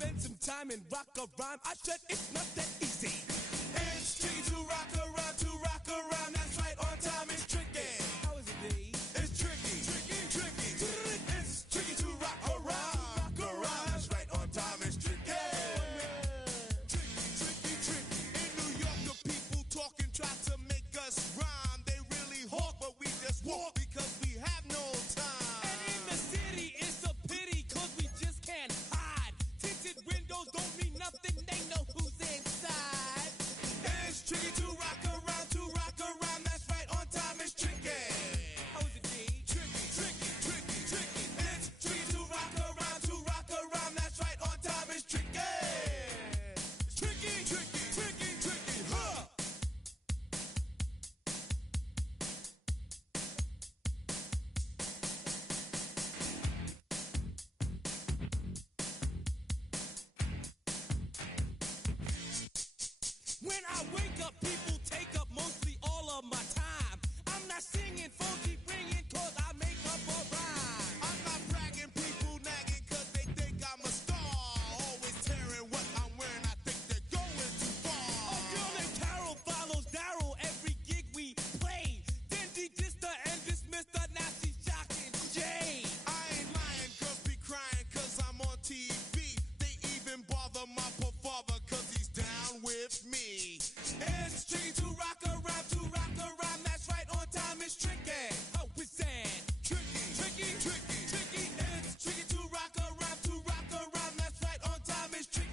spend some time and rock a rhyme. I said it's not that easy. It's tricky to rock around, to rock around. That's right, on time it's tricky. How is it, D? It's tricky, tricky, tricky. It's tricky to rock around, rock around. That's right, on time it's tricky. Tricky, tricky, tricky. In New York, the people talk and try to make us rhyme. They really hawk, but we just walk because we have no time. And in the city, it's a pity, cause we just can't hide. Tinted windows don't mean nothing, they know who's inside. It's tricky to rock around, that's right, on time it's tricky. How is it, D? Tricky, tricky, tricky, tricky. It's tricky to rock around, that's right, on time it's tricky. Tricky, tricky, tricky, tricky, huh? When I wake up, people take up mostly all of my time. I'm not singing, phone keep ringing, cause I make up a rhyme. I'm not bragging, people nagging, cause they think I'm a star. Always tearing what I'm wearing, I think they're going too far. A girl named Carol follows Daryl every gig we play. Then de-dissed her and dismissed her, now she's shocking Jay. I ain't lying, girls be crying, cause I'm on TV. They even bother my poor father, cause he's down with me. It's tricky to rock around, that's right, on time it's tricky. How is that? Tricky, tricky, tricky, tricky. It's tricky to rock around, that's right, on time it's tricky.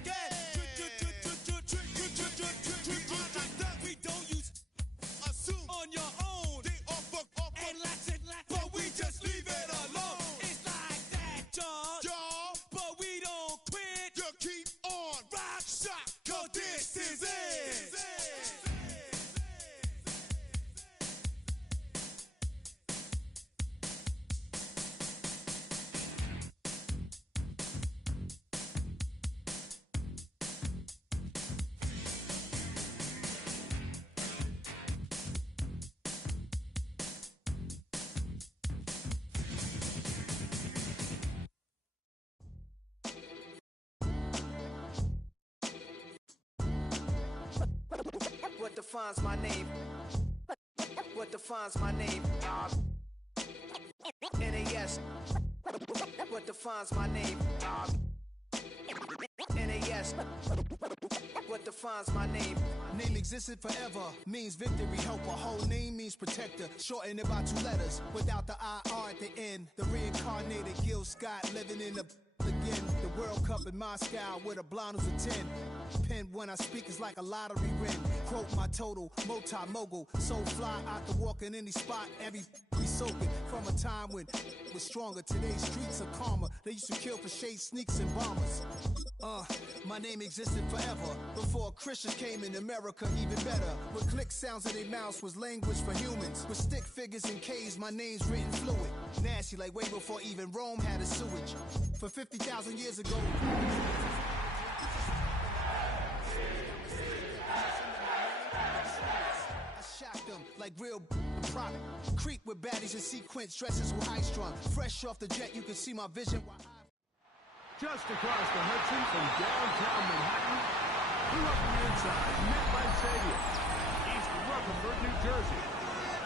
We don't use assume on your own. They offer and lots, but we just leave it alone. It's like that, y'all, but we don't quit. You keep on rock, shock, cause this is it. What defines my name? What defines my name? NAS. What defines my name? NAS. What defines my name? Name existed forever, means victory, helper. Whole name means protector, shortened it by 2 letters. Without the IR at the end, the reincarnated Gil Scott living in the again. The World Cup in Moscow with a blind who's a 10. Pen when I speak is like a lottery win. Quote my total, multi-mogul. So fly, I can walk in any spot, every we soaking. From a time when it was stronger, today's streets are calmer. They used to kill for shade sneaks and bombers. My name existed forever. Before Christians came in America, even better. With click sounds in their mouths was language for humans. With stick figures and K's, my name's written fluid. Nasty like way before even Rome had a sewage. For 50,000 years ago. I shocked them like real prop. Creep with baddies in sequence, dresses with high strung. Fresh off the jet, you can see my vision. Just across the Hudson from downtown Manhattan, we're up on the inside, MetLife Stadium, East Rutherford, New Jersey.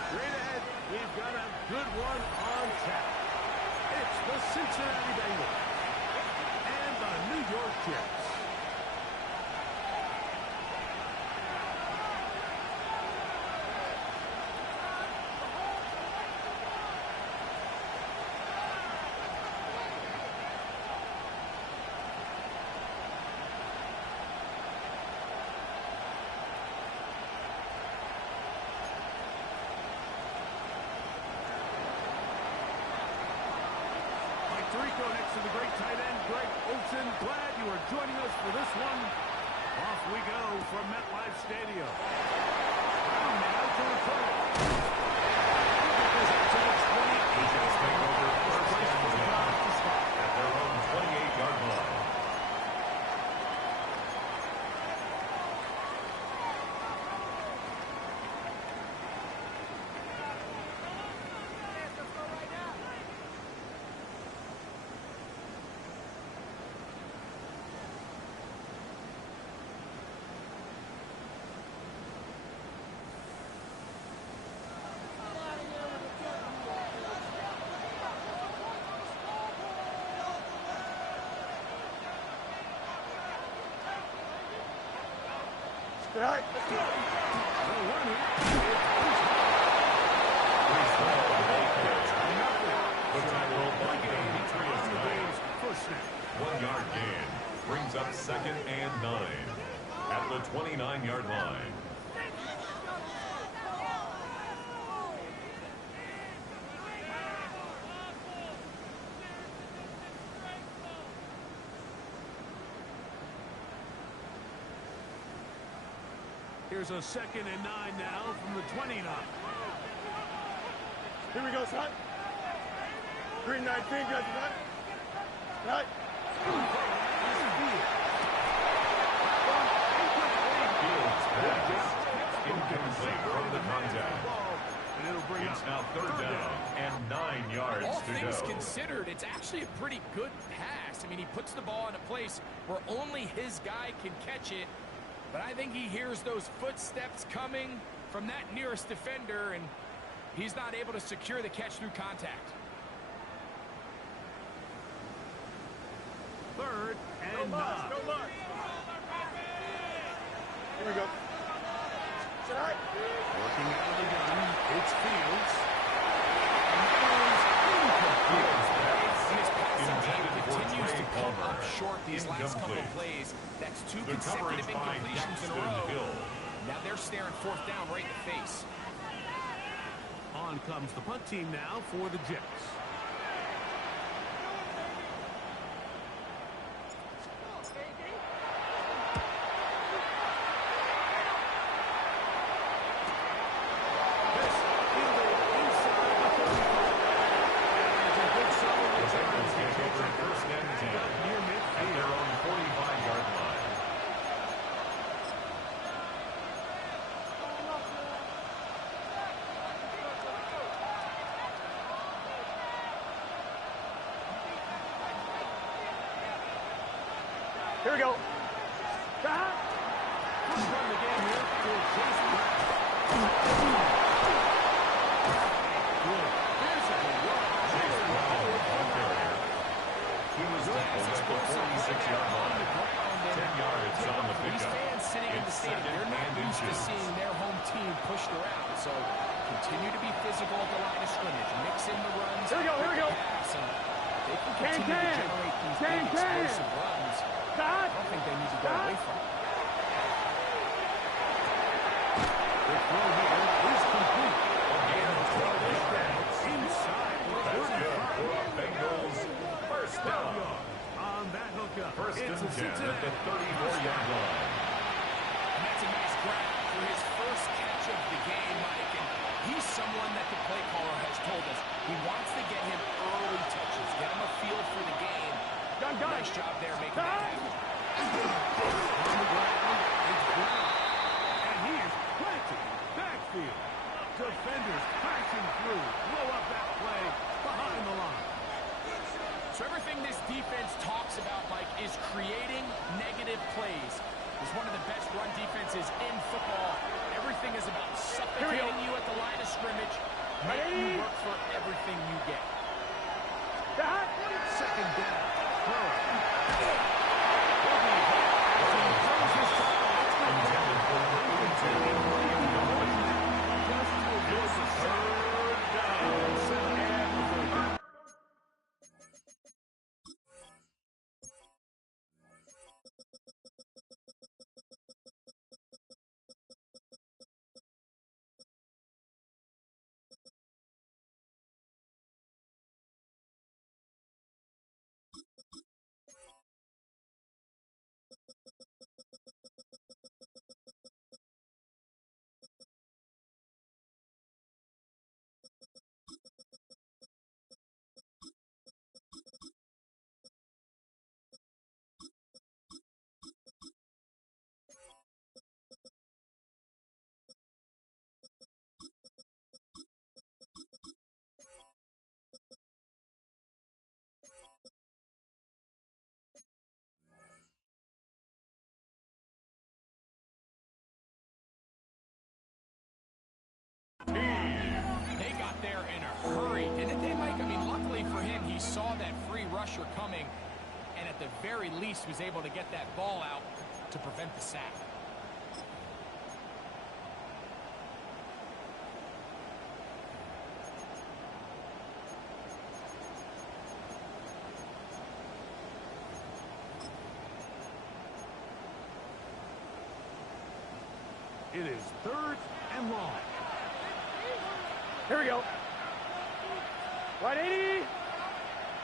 Straight ahead, we've got a good one on tap. It's the Cincinnati Bengals and the New York Jets. Rico next to the great tight end, Greg Olsen. Glad you are joining us for this one. Off we go from MetLife Stadium. Now to return. Eagles take over first and 10 at their own 28-yard line. Right. Let's go. The tackle by Demetrius. 1 yard gain brings up 2nd and 9 at the 29-yard line. Here's a 2nd and 9 now from the 29. Here we go, son. 3-19, guys, right? Right. Incomplete from the contact. And it'll bring It's now 3rd down and 9 yards All to things go. considered, it's actually a pretty good pass. I mean, he puts the ball in a place where only his guy can catch it. But I think he hears those footsteps coming from that nearest defender, and he's not able to secure the catch through contact. 3rd and 9. Go, Mark. Here we go. Tonight. Working out of the gun. It's Fields. And his passing game continues to come up short these last couple of plays. That's 2 consecutive incompletions in a row. Now they're staring 4th down right in the face. On comes the punt team now for the Jets. Here we go. He was tackled at the 46-yard line. 10 yards on the These pickup. fans sitting in the stadium, they're not used to seeing their home team pushed around. So continue to be physical at the line of scrimmage. Mix in the runs. Here we go, here we go. Pass, and they can continue to generate these big explosive runs. I don't think they need to go away from it. The throw here is complete. Inside. That's good for a Bengals first down. On that hookup. First and It's a 10 at the Cincinnati. 34-yard line. And that's a nice grab for his first catch of the game, Mike. And he's someone that the play caller has told us he wants to get him early touches, get him a feel for the game. Nice job there making that happen. On the ground, it's Brown. And he is planted. Backfield. Defenders crashing through. Blow up that play behind the line. So everything this defense talks about, Mike, is creating negative plays. It's one of the best run defenses in football. Everything is about suffocating you at the line of scrimmage, making you work for everything you get. 2nd down. Throw. Intended for They got there in a hurry, didn't they, Mike? I mean, luckily for him, he saw that free rusher coming, and at the very least was able to get that ball out to prevent the sack. It is 3rd and long. Here we go. 180.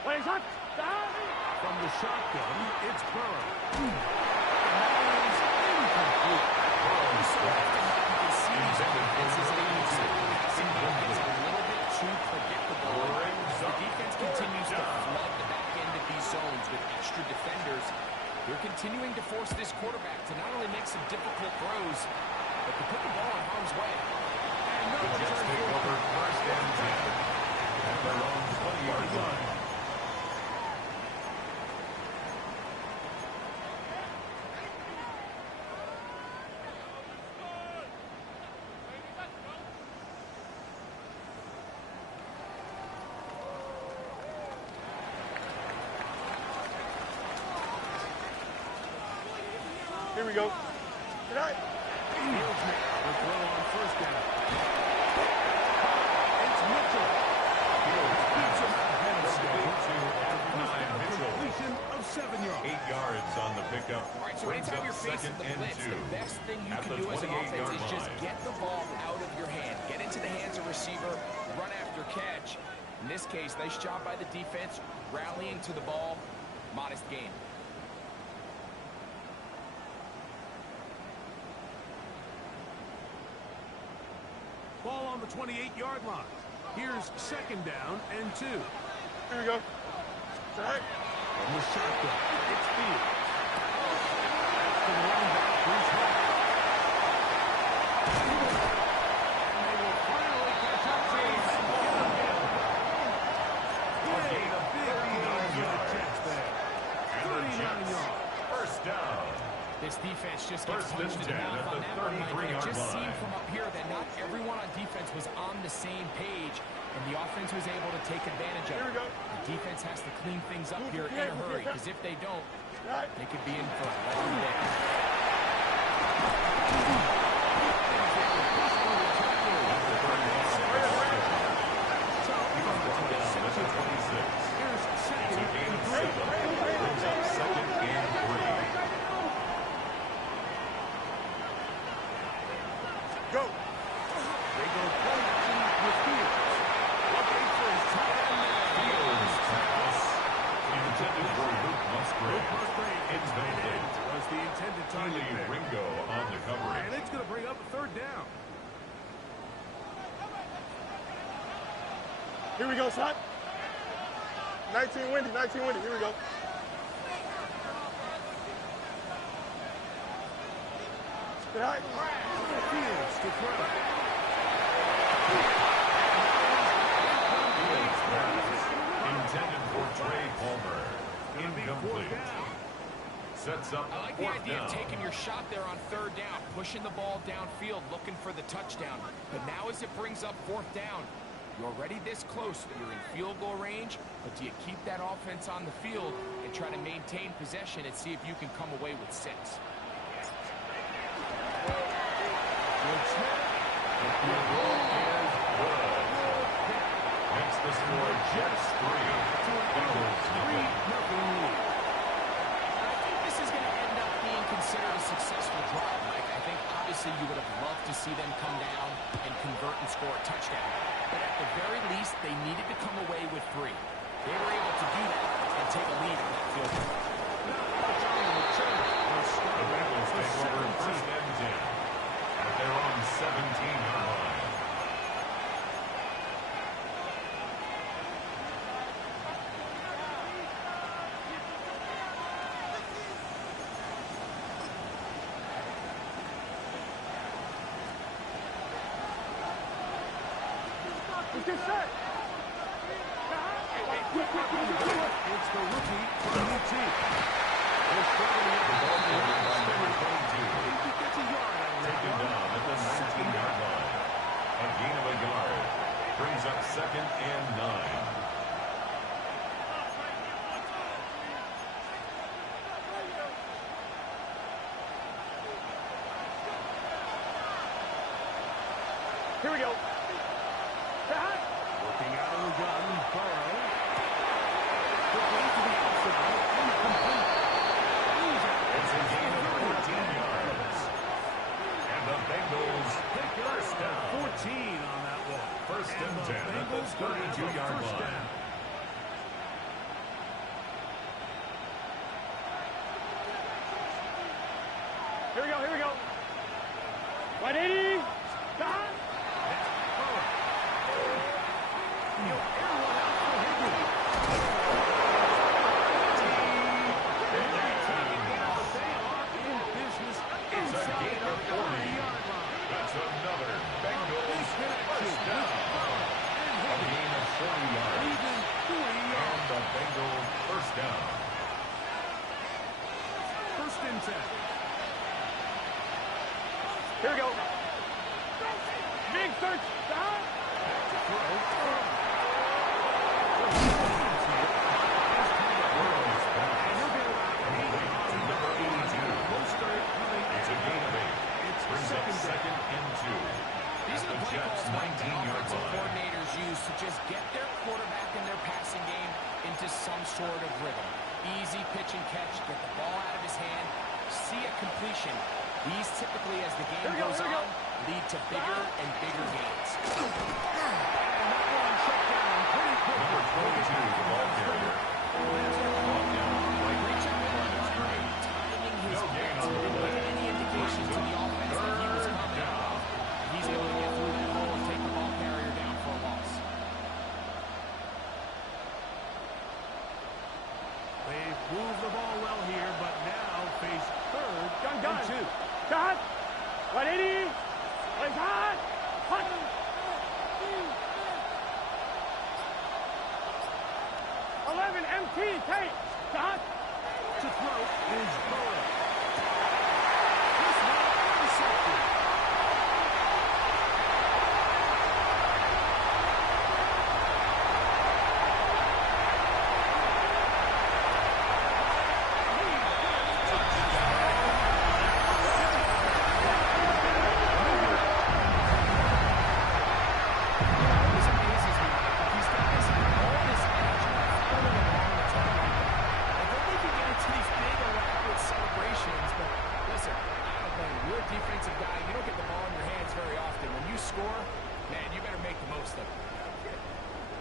180 shot. From the shotgun, it's Burrow. And that is incomplete. So often you can see these offenses able to passing game gets a little bit too predictable. The defense continues to flood the back end of these zones with extra defenders. They're continuing to force this quarterback to not only make some difficult throws, but to put the ball in harm's way. And the Jets take over 1st and 10 at their own 20-yard line. Here we go. Tonight. Fields will throw on 1st down. It's Mitchell. Fields beats him ahead of schedule. Completion of 7 yards. 8 yards on the pickup. All right, so anytime you're facing the blitz, the best thing you can do as an offense is just get the ball out of your hand. Get into the hands of receiver, run after catch. In this case, nice job by the defense, rallying to the ball. Modest gain. Ball on the 28-yard line. Here's 2nd down and 2. Here we go. Tonight. From the shotgun, it's Fields. To the running back, Bruce Hall. And they will finally catch up to him. Gain of 39 yards. There. 39 yards. 1st down. This defense just gets 1st punched in and 10 the mouth at on the that one, Mike. And it 33-yard just seemed line. from up here that not everyone on defense was on the same page, and the offense was able to take advantage of Here we it. go. The defense has to clean things up here in a hurry, because if they don't, they could be in for a long day. Here's 2nd and 3. Brings up 2nd and 3. Go. They go play action with Fields. Looking for his tight end man. Fields pass. Intended for Luke Musgrave. Incomplete. Was the intended target Keely there. Ringo on the coverage. And it's going to bring up a 3rd down. Here we go, son. 19 windy, 19 windy. Here we go. Tonight. Fields to throw. Intended for Trey Palmer. Gonna be 4th Incomplete. down. Sets up I like the 4th idea down. of taking your shot there on 3rd down, pushing the ball downfield, looking for the touchdown. But now as it brings up 4th down, you're already this close. You're in field goal range, but do you keep that offense on the field and try to maintain possession and see if you can come away with 6? Makes the score Jets 3. Bengals 3-0 lead. I think this is going to end up being considered a successful drive, Mike. I think obviously you would have loved to see them come down and convert and score a touchdown. But at the very least, they needed to come away with 3. They were able to do that and take a lead on that field goal. The Bengals take over 1st and 10 at their own 17-yard line. Let's get set. It's the rookie from UT. They're struggling at the ball. He gets a yard out of that Taken one. down at the 19-yard line. A gain of a yard. Brings up 2nd and 9. Here we go. Working out of the gun, Burrow. Quickly to the outside, incomplete. It's a gain of 14 yards. And the Bengals Here we go, here we go. 180. Stop. It's a gain of 40. That's another Bengals first down. A gain of 40 yards. And the Bengals first down. First and 10. Here we go. Big search. Stop. It's a gain of 8. Brings up second and 2. These are the play calls my offensive coordinators use to just get their quarterback and their passing game into some sort of rhythm. Easy pitch and catch, get the ball out of his hand, see a completion. These typically, as the game goes on, lead to bigger and bigger gains. Number 22, the ball carrier. Timing his blitz didn't give any indication to the offense that he was coming. He's able to get through that hole and take the ball carrier down for a loss. They've moved the ball well here, but now face third and 2. Got. 180. Play hot. Hot. 11 MT. Take. Got. To throw is Burrow. This one intercepted.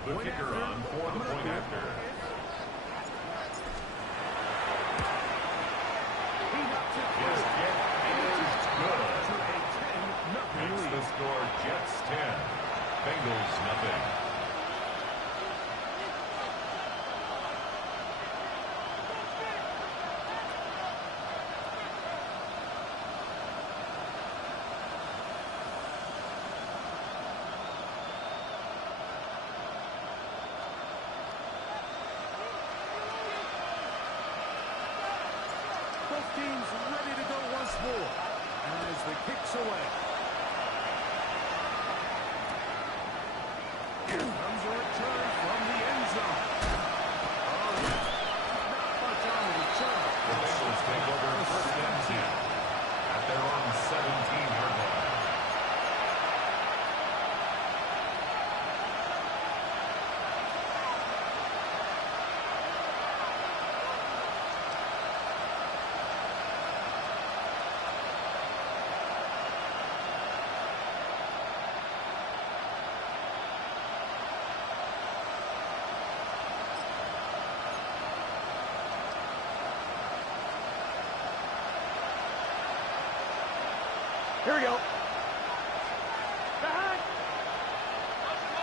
The kicker on for the point after. His kick is good. Makes the score Jets 10. Bengals nothing. Both teams ready to go once more as the kick's away. Here comes a return from the end zone. Oh, yes. Not much on the return. The Bengals take over first and 10 at their own 17-yard line. Here we go. Back.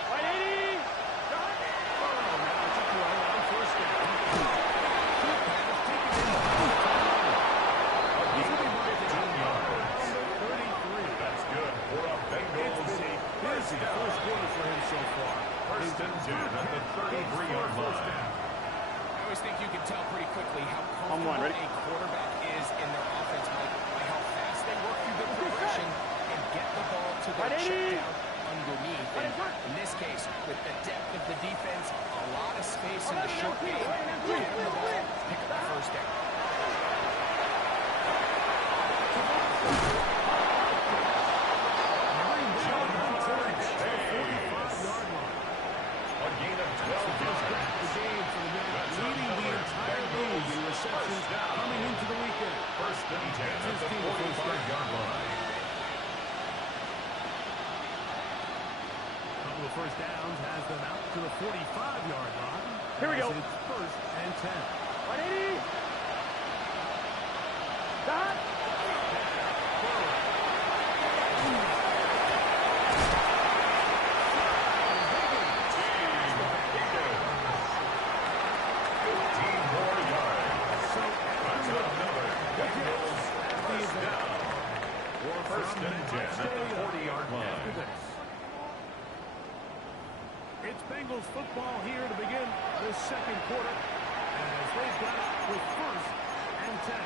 180. That's good for a Bengals. Busy first quarter for him so far. First and 10 at the 33-yard line. I always think you can tell pretty quickly how comfortable a quarterback is in their offense, Mike, by how fast they work through the progression and get the ball to their check down underneath. And in this case, with the depth of the defense, a lot of space in the short game, get them the ball, pick up the first down. A gain of 12 yards. The game for the Bengals, leading the entire league in receptions coming into the weekend. First and 10 at the 45-yard line. Couple of first downs has them out to the 45-yard line. Here we go. It's first and 10. 180. Stop. second quarter as they've got it with 1st and 10.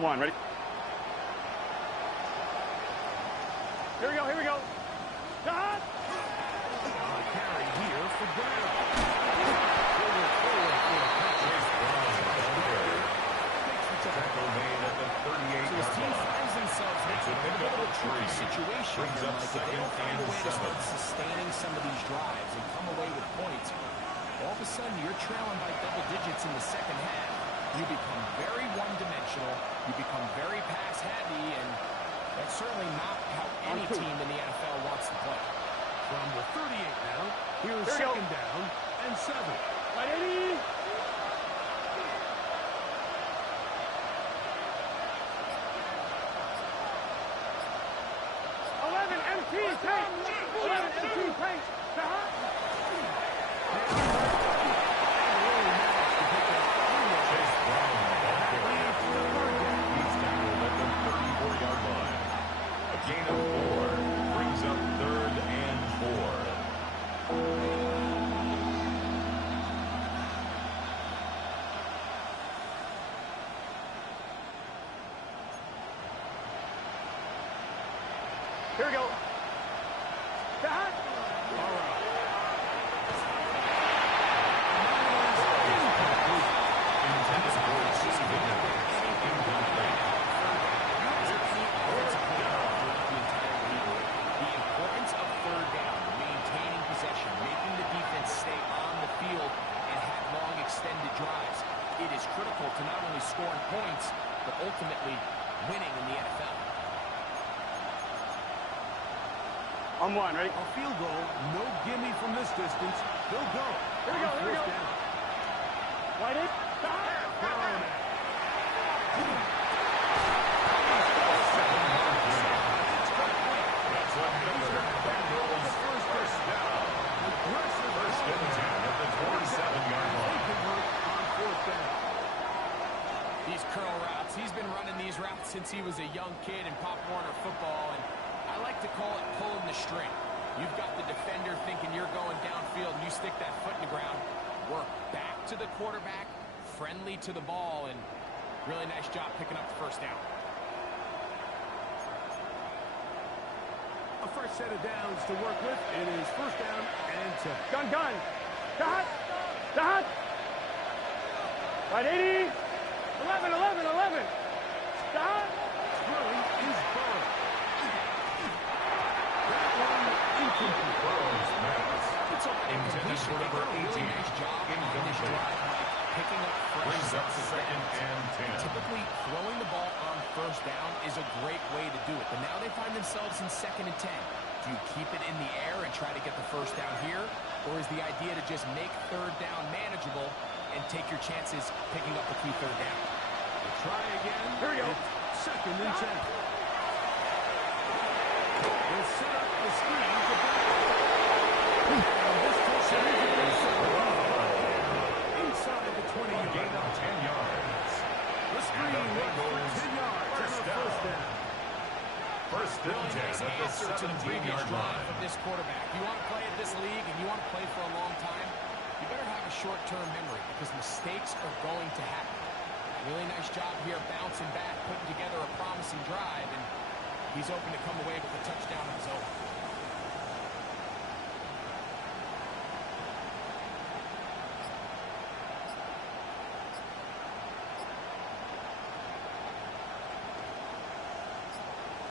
One, ready? Here we go, here we go. Shot! Carry here for Brown. Tackle made at the 38-yard So his team finds themselves in a bit of a tricky situation. Brings up Like if they don't find a way to start sustaining some of these drives and come away with points, all of a sudden you're trailing by double digits in the second half. You become very one-dimensional. You become very pass-heavy, and that's certainly not how any team in the NFL wants to play. From the 38 now, here's second down and 7. Right, Eddie! Gain of 4 brings up 3rd and 4. Here we go. Shot! It is critical to not only scoring points, but ultimately winning in the NFL. On 1, ready? A field goal, no gimme from this distance. They'll go. Here we go, here we go. Right in. That's another Bengals first down. First and 10 at the 27-yard line. These curl routes, he's been running these routes since he was a young kid in Pop Warner football, and I like to call it pulling the string. You've got the defender thinking you're going downfield, and you stick that foot in the ground, work back to the quarterback, friendly to the ball, and really nice job picking up the first down. A fresh set of downs to work with. It is 1st down and 10. Gun. Shot! Shot! Right, 80! 11. Shot! Throwing is Burrow. That one incomplete. Burrow's pass. It's opening Intended for number 18. Really nice job on this drive, Mike, picking up fresh Brings up sets of 2nd downs. and 10. Typically, throwing the ball on first down is a great way to do it. But now they find themselves in 2nd and 10. Do you keep it in the air and try to get the first down here? Or is the idea to just make 3rd down manageable and take your chances picking up the key 3rd down? Try again. Here we go. It's 2nd and 10. They'll set up the screen to inside the 20-yard line. Gain of 10 yards. The screen works for 10 yards. First down. First and 10 at the 17-yard line. Of this quarterback. You want to play at this league and you want to play for a long time, you better have a short-term memory because mistakes are going to happen. Really nice job here bouncing back, putting together a promising drive, and he's open to come away with a touchdown of his own.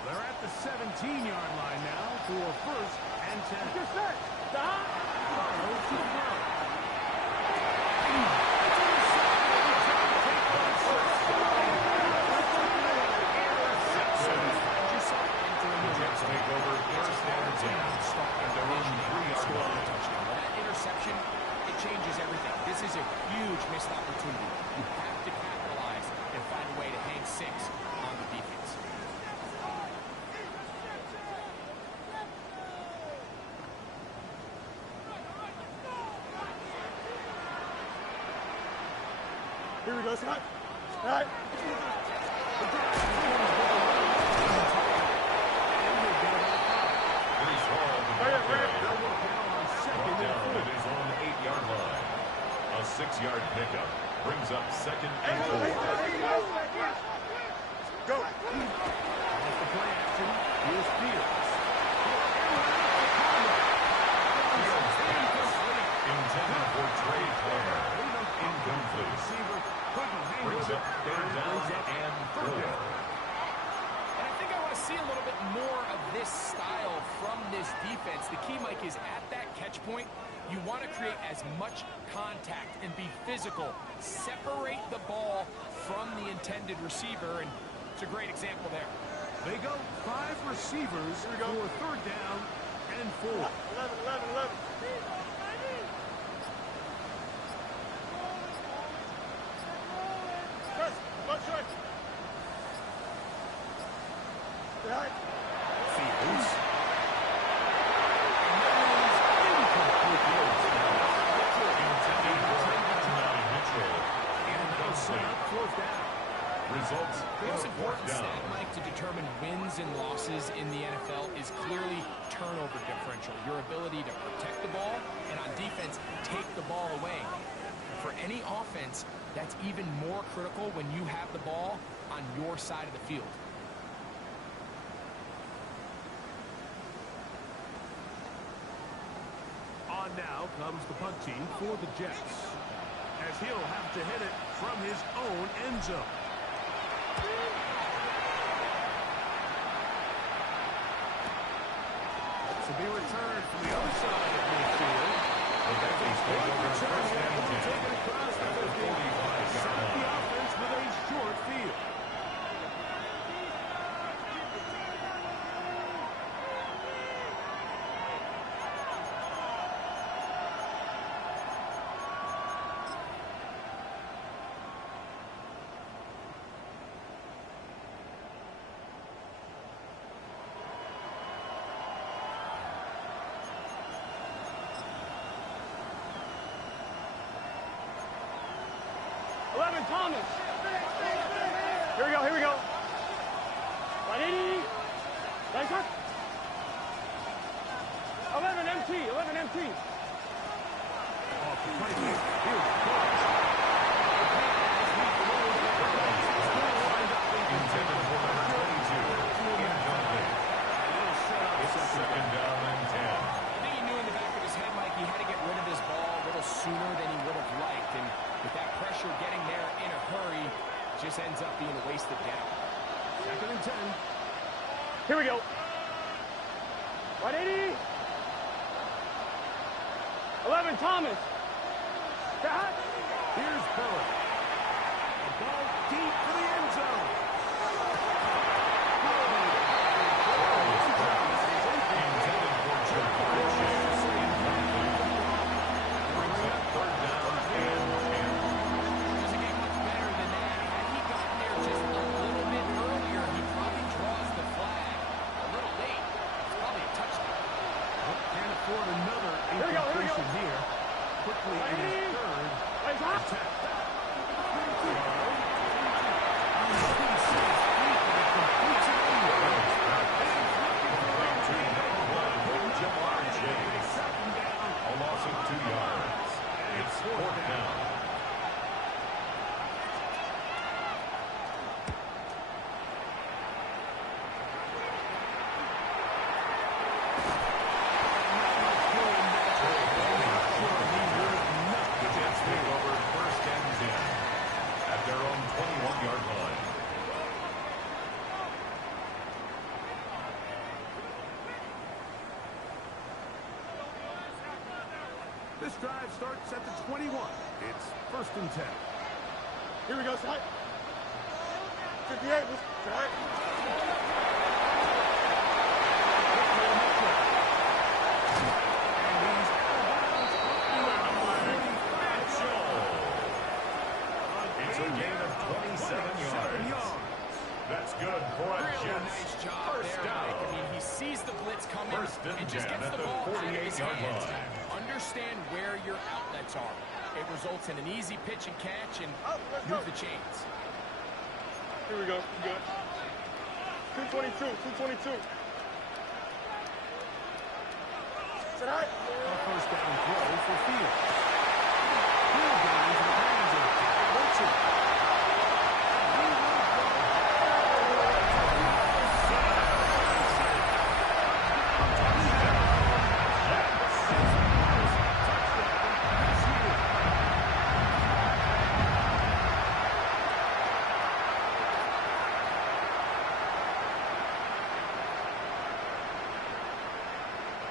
They're at the 17-yard line now for 1st and 10. Just set. Stop! Burrow to throw. Take over 1st and 10 at their own 3-yard line. That interception, it changes everything. This is a huge missed opportunity. You have to capitalize and find a way to hang 6 on the defense. Here we go, Scott. Right. It is on the 8-yard line. A 6-yard pickup brings up 2nd and 4. Go. Off the play action, here's Fields. Intended for Trey Clair. Incomplete. Brings up 3rd down and 4. And I think I want to see a little bit more of this style from this defense. The key, Mike, is at that catch point, you want to create as much contact and be physical. Separate the ball from the intended receiver, and it's a great example there. They go 5 receivers for 3rd down and 4. 11. Right. Fields. Results. The most important stat, Mike, to determine wins and losses in the NFL is clearly turnover differential. Your ability to protect the ball and on defense, take the ball away. For any offense, that's even more critical when you have the ball on your side of the field. On now comes the punt team for the Jets, as he'll have to hit it from his own end zone. To be returned from the other side of midfield. The Bengals take over first and 10 Take it across the at the 45-yard Set the line. offense with a short field. Thomas. Here we go. 180. Nice up. 11 MT. Off the play. Here's the ball. Intended for number 22. Incomplete. It's 2nd down and 10. I think he knew in the back of his head, Mike, he had to get rid of this ball a little sooner than he would have liked. And with that pressure getting there in a hurry, just ends up being a wasted down. 2nd and 10. Here we go. 180. 11 Thomas. Here's Burrow. A ball deep for the end zone. Intended for Ja'Marr Chase. Incomplete. Brings up 3rd down and 10. Doesn't get much better than that. Had he gotten there just a little bit earlier, he probably draws the flag. A little late. It's probably a touchdown. Can't afford another incompletion here. Quickly in his 3rd attempt. Ja'Marr Chase. A loss of 2 yards. It's 4th down. The Jets take over 1st and 10 at their own 21-yard line. This drive starts at the 21. It's 1st and 10. Here we go, side. 58. Side. It's a gain of 27 yards. That's good for a Real Jets nice job first there, down. Mike. I mean, he sees the blitz coming 1st and and just 10 gets at the the ball out of his 48-yard hands. line. Understand where your outlets are. It results in an easy pitch and catch and move the chains. Here we go. We got 222, 222. Is that all right? A first down throw for Field. Field goes into the hands of Wilson.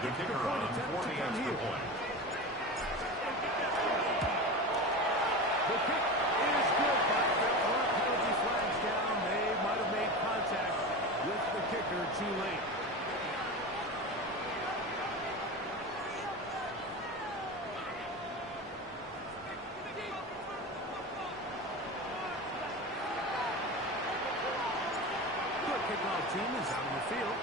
The kicker on 40 extra point. The kick is good, but there are penalty flags down. They might have made contact with the kicker too late. The kickoff team is out on the field,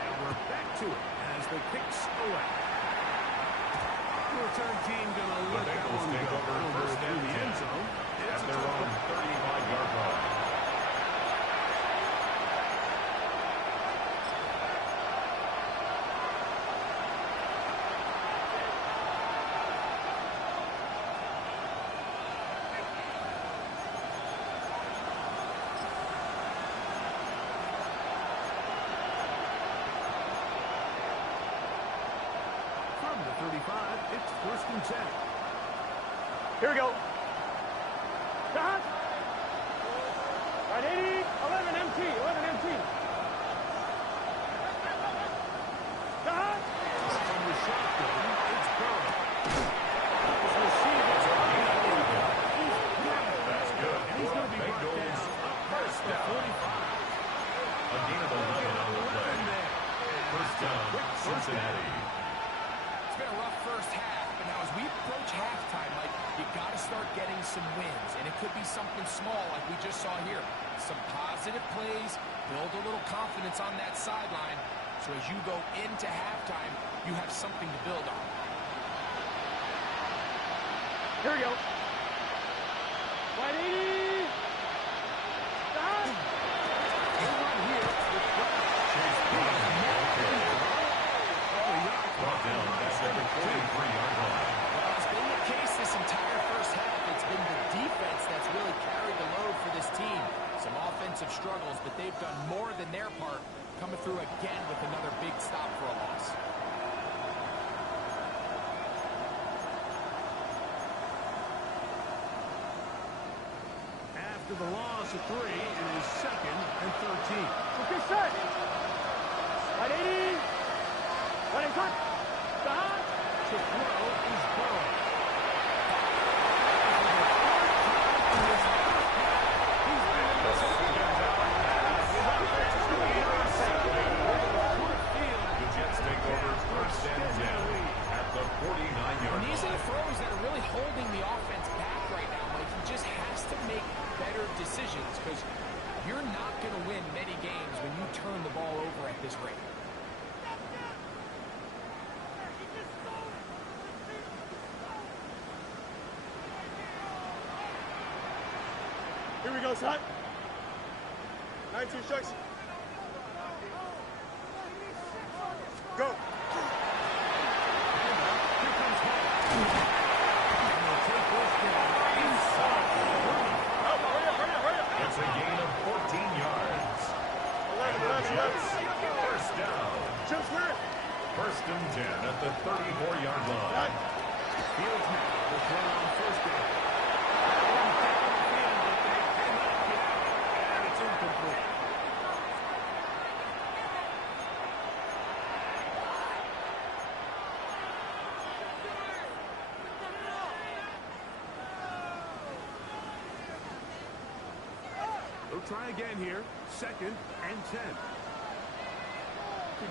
and we're back to it as the kick's away. The return team going to let that one take go. over It'll go first through and the 10 end zone. at It's a their tough own one. 35-yard line. From the 35, it's first and 10. Here we go. Stop. Right 80, 11 MT, 11 MT. Stop. From the shotgun, it's Burrow. His receiver is That's good. and he's going to be brought Bengals down up first past the down. 45. A gain of 11 on the play. First down, Cincinnati. It's been a rough first half, but now as we approach halftime, like, you got to start getting some wins, and it could be something small like we just saw here. Some positive plays, build a little confidence on that sideline, so as you go into halftime, you have something to build on. Here we go. Right 80. Stop. Brought down at the 43-yard line. Well, it's been the case this entire first half. It's been the defense that's really carried the load for this team. Some offensive struggles, but they've done more than their part, coming through again with another big stop for a loss. After the loss of 3, it is second and 13. Okay, set. Right 80. Running cut. Stop. To throw is Burrow. The Jets take over first and 10 at the 49-yard And these are line. the throws that are really holding the offense back right now. Like, he just has to make better decisions because you're not going to win many games when you turn the ball over at this rate. Here we go, son. 19 strikes. Go. Here comes Hall. And they'll take this down inside. Hurry up. It's a gain of 14 yards. 11. Jets, first down. Jump square. First and 10 at the 34-yard line. Fields now will throw on first down. Down the field, but they cannot get out. And it's incomplete. They'll try again here. Second and 10.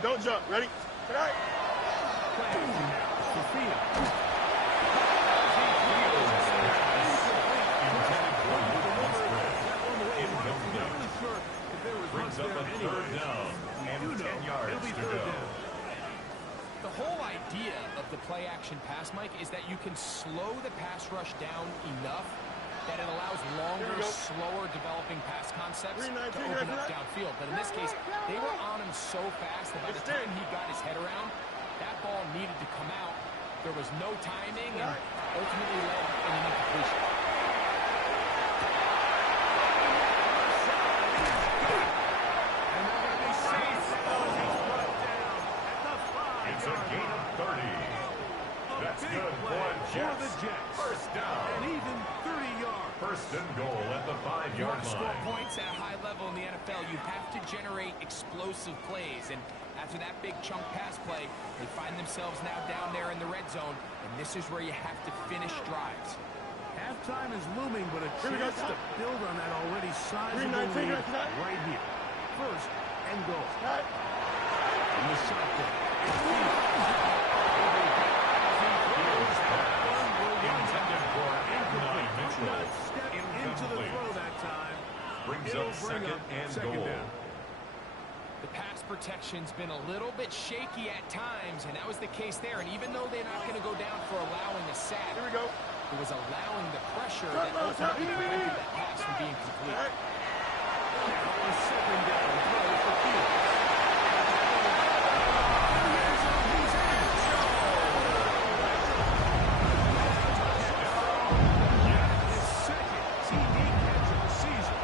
Don't jump. Ready? Tonight. Play action now for Fields. Brings up a third down and 10 yards to go. The whole idea of the play-action pass, Mike, is that you can slow the pass rush down enough that it allows longer, slower developing pass concepts to open up downfield. But in this case, they were on him so fast that by the time he got his head around, that ball needed to come out. There was no timing and ultimately led in an incompletion. And they're going to be safe. It's a gain of 30. That's good for the Jets. First down. And even 30 yards. First and goal at the 5-yard line. To score points at a high level in the NFL, you have to generate explosive plays. And after that big chunk pass play, they find themselves now down there in the red zone. And this is where you have to finish drives. Halftime is looming, but a chance to build on that already sizable lead right here. First and goal. In the shotgun. Intended for Incomplete. Mitchell. Step into the throw that time. Brings up second and goal. down. The pass protection's been a little bit shaky at times, and that was the case there. And even though they're not going to go down for allowing a sack, it was allowing the pressure that ultimately prevented that pass from being complete. Now a second down throw for Fields. His second TD catch of the season.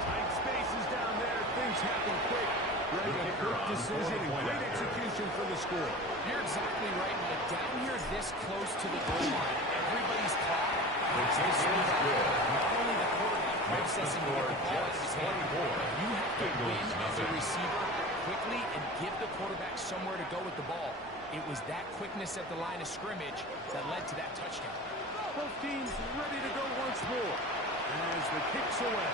Tight spaces down there. Things happen quick. Right, a quick decision and great execution for the score. You're exactly right, Mike. Down here this close to the goal line, everybody's clock has to slow down. Not only the quarterback processing to get the ball out of his hand, but you have to win as a receiver quickly and give the quarterback somewhere to go with the ball. It was that quickness at the line of scrimmage that led to that touchdown. Both teams ready to go once more as the kick's away.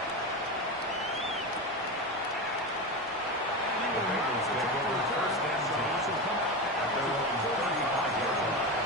The Bengals will go with first and 10. At their own 35-yard line.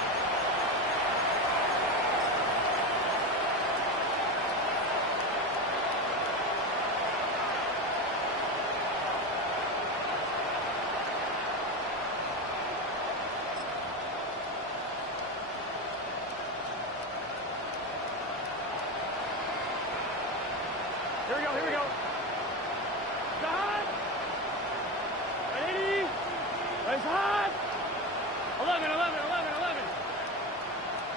Here we go. Hot. 80. It's hot. 11.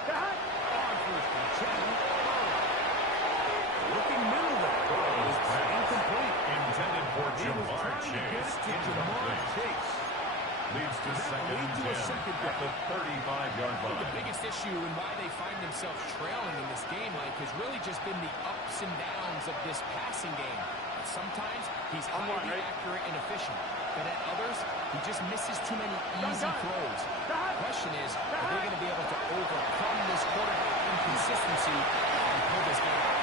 Hot. On first and 10. Looking middle there. It's incomplete. Intended for He was Jamar trying to get Chase. to Jamar Incomplete. Chase. Leads to That second lead and to a 10 second at the down. 35-yard The line. biggest issue and why they find themselves trailing in this game, Mike, has really just been the ups and downs of this passing game. Sometimes he's highly accurate and efficient, but at others, he just misses too many easy throws. The question is, are they going to be able to overcome this quarterback inconsistency and pull this game out?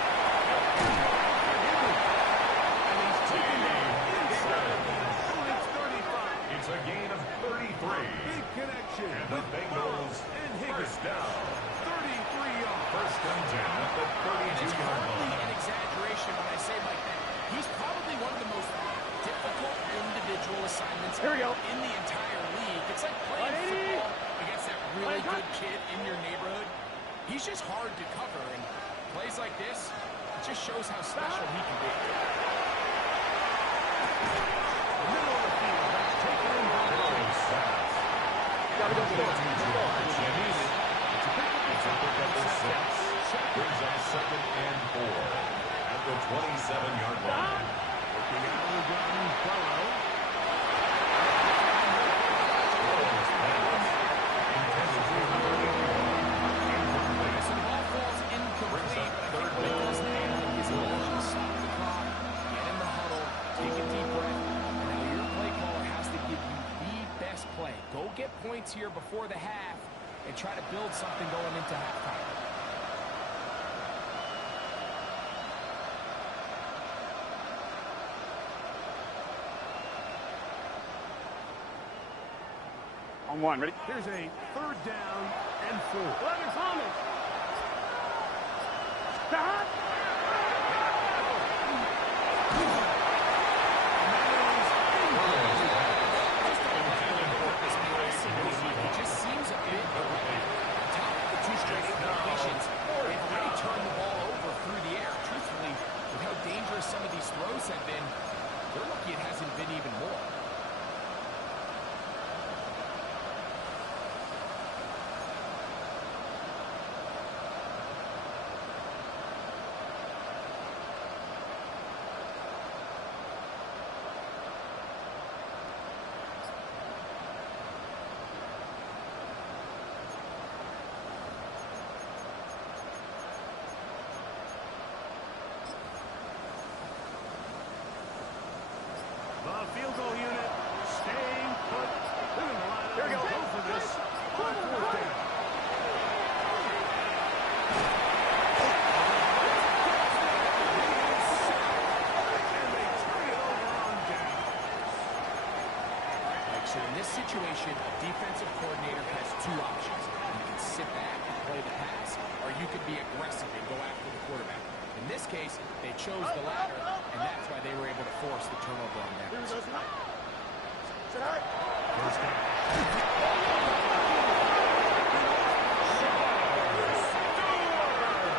And he's taken down inside. It's 35. It's a gain of 33. Big connection. And the Bengals first down. 33 yards. First and 10 at the And it's 32-yard hardly line. an exaggeration when I say like that. He's probably one of the most difficult individual assignments in the entire league. It's like playing football against that really good kid in your neighborhood. He's just hard to cover, and plays like this, it just shows how special he can be. Middle of the field. That's taken in by the Chase. It's a pickup of 6. Brings up second and 4 at the 27-yard line. Looking out of the gun, Burrow. So the ball falls incomplete, but I think what it does now is allow you to stop the clock, get in the huddle, take a deep breath, and now your play caller has to give you the best play. Go get points here before the half and try to build something going into halftime. On one, ready? Here's a third down and 4. 11, Thomas. Hot. It just seems a bit irregular. On top of the 2 straight incompletions, field goal unit staying put. They're going to line up and go for this on fourth down. So in this situation, a defensive coordinator has two options. You can sit back and play the pass, or you can be aggressive and go after the quarterback. In this case, they chose the latter, and that's why they were able to force the turnover on downs. First down.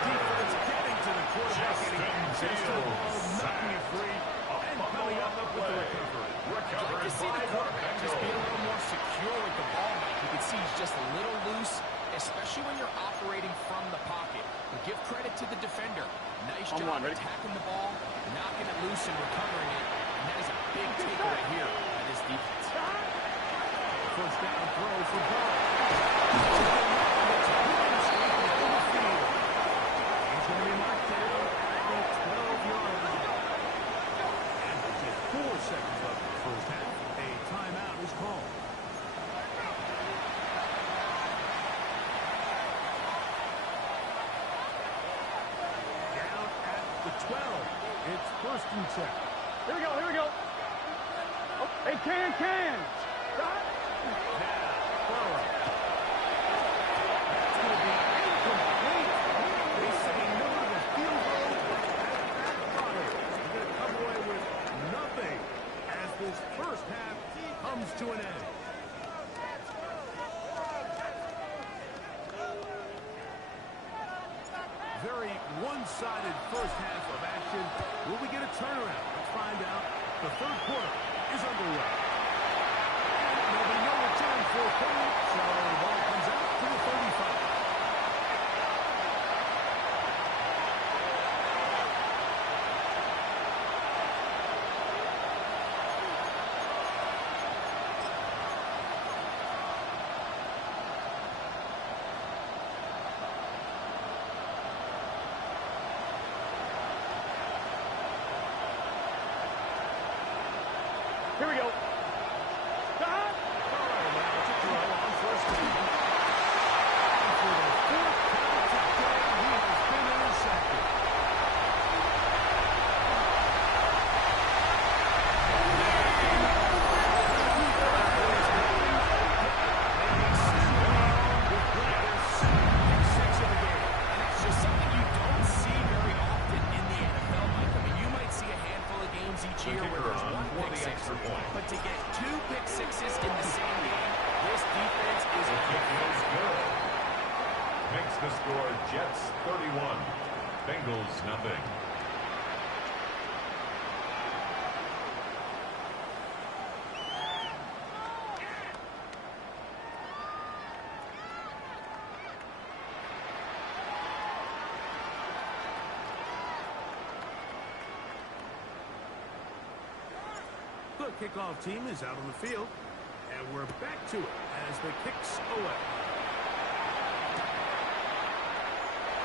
Defense getting to the quarterback, getting knocking it free, and coming up with the recovery. I'd like to see the quarterback just be a little more secure with the ball. You can see he's just a little loose, especially when you're operating from the pocket. But give credit to the defender. Nice job attacking the ball, knocking it loose and recovering it. And that is a big takeaway here by this defense. First down throw for Ball. He's going to be marked down at the 12-yard line. And with 4 seconds left in the first half, a timeout is called. Down at the 12. It's first and 10. Here we go. Oh, hey, can. Stop. Now, Burrow. That's going to be incomplete. They say no to the field goal at that bottom. They're going to come away with nothing as this first half comes to an end. Very one-sided first half of action. Will we get a turnaround? Let's find out. The third quarter is underway. And there'll be no return for a point, so the ball comes out to the 35. Here we go. Stop. Now to throw on first down. And for the fourth time today, he has been intercepted. It's just something you don't see very often in the NFL, Mike. I mean, you might see a handful of games each year where there's one pick six, but to get 2 pick sixes in the same game, this defense is good. Makes the score Jets 31, Bengals nothing. The kickoff team is out on the field, and we're back to it as the kick's away.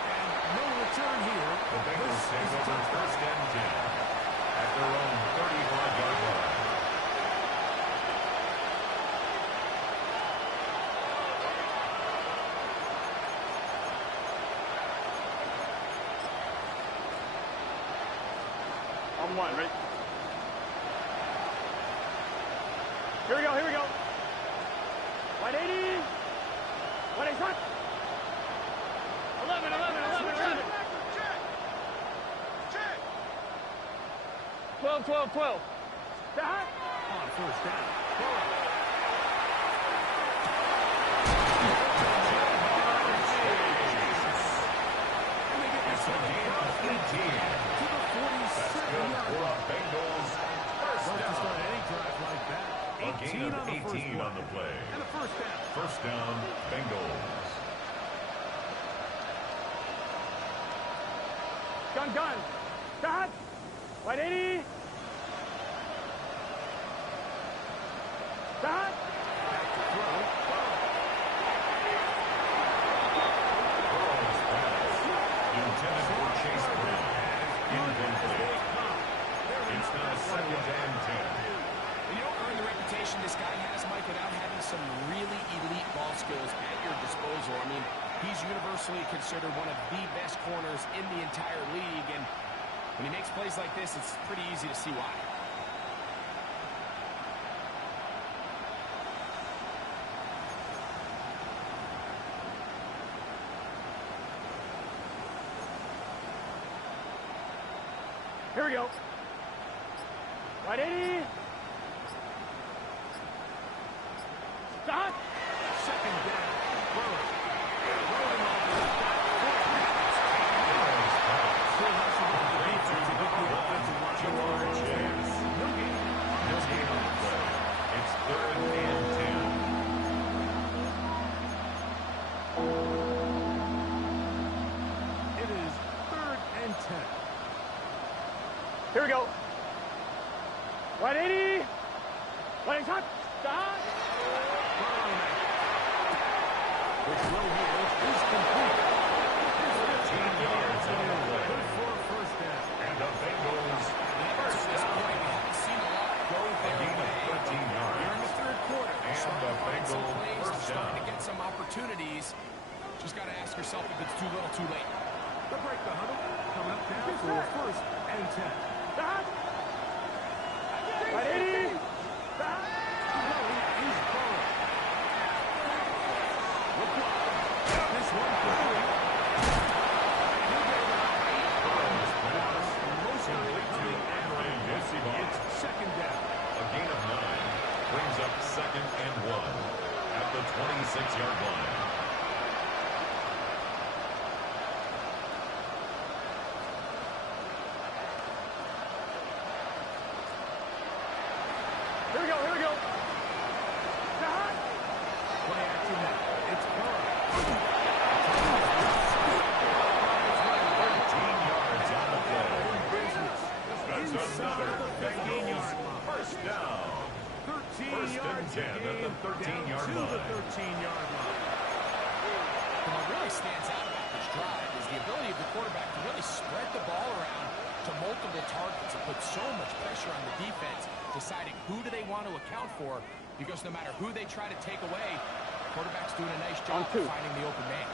And no return here. The Bengals This take is a over touchdown. first and 10 at their own 35-yard line. On one, ready? Here we go. 180. 180. 11. 12. Stop. On first down. It's a gain of 18. To the 47-yard For a line. Bengals first Don't just down. start any drive like that. A gain 18 of on the first 18 on the play. And a first down. First down, Bengals. Gun. Stop. 180. Stop. Back to throw. Burrow's pass. Intended for Chase Brown. Incomplete. It's now second and 10. combination this guy has, Mike, without having some really elite ball skills at your disposal. I mean, he's universally considered one of the best corners in the entire league, and when he makes plays like this, it's pretty easy to see why. Here we go. Right 80. Stop. Second down. Burrow. Rolling off the still has some of the defense to get the offensive watching line chance. No gain on the play. It's 3rd and 10. It is 3rd and 10. Here we go. Right 80. Right shot. Stop. The throw here is complete. 15 yards on the play. Good for a first down. And the Bengals first down. We haven't seen a lot go their Gain of way. 13 yards. Here in the third quarter, And starting the to find some Bengals plays, first starting to down. get some opportunities. Just got to ask yourself if it's too little, too late. The break the huddle. Coming up now for 1st and 10. Stop. Right 80. Stop. He's Burrow. Look up. This one complete. Mostly coming at him. It's 2nd down. A gain of 9 brings up 2nd and 1 at the 26-yard line. Here we go. Here we go. Stop. Play action now. It's Burrow. 13 yards on the play. Business. That's Inside another the 15-yard line. first down. 13 First and yards 10 at the gain 13-yard down to the line. 13-yard line. And what really stands out about this drive is the ability of the quarterback to really spread the ball around to multiple targets and put so much pressure on the defense, deciding who do they want to account for, because no matter who they try to take away, quarterback's doing a nice job of finding the open man.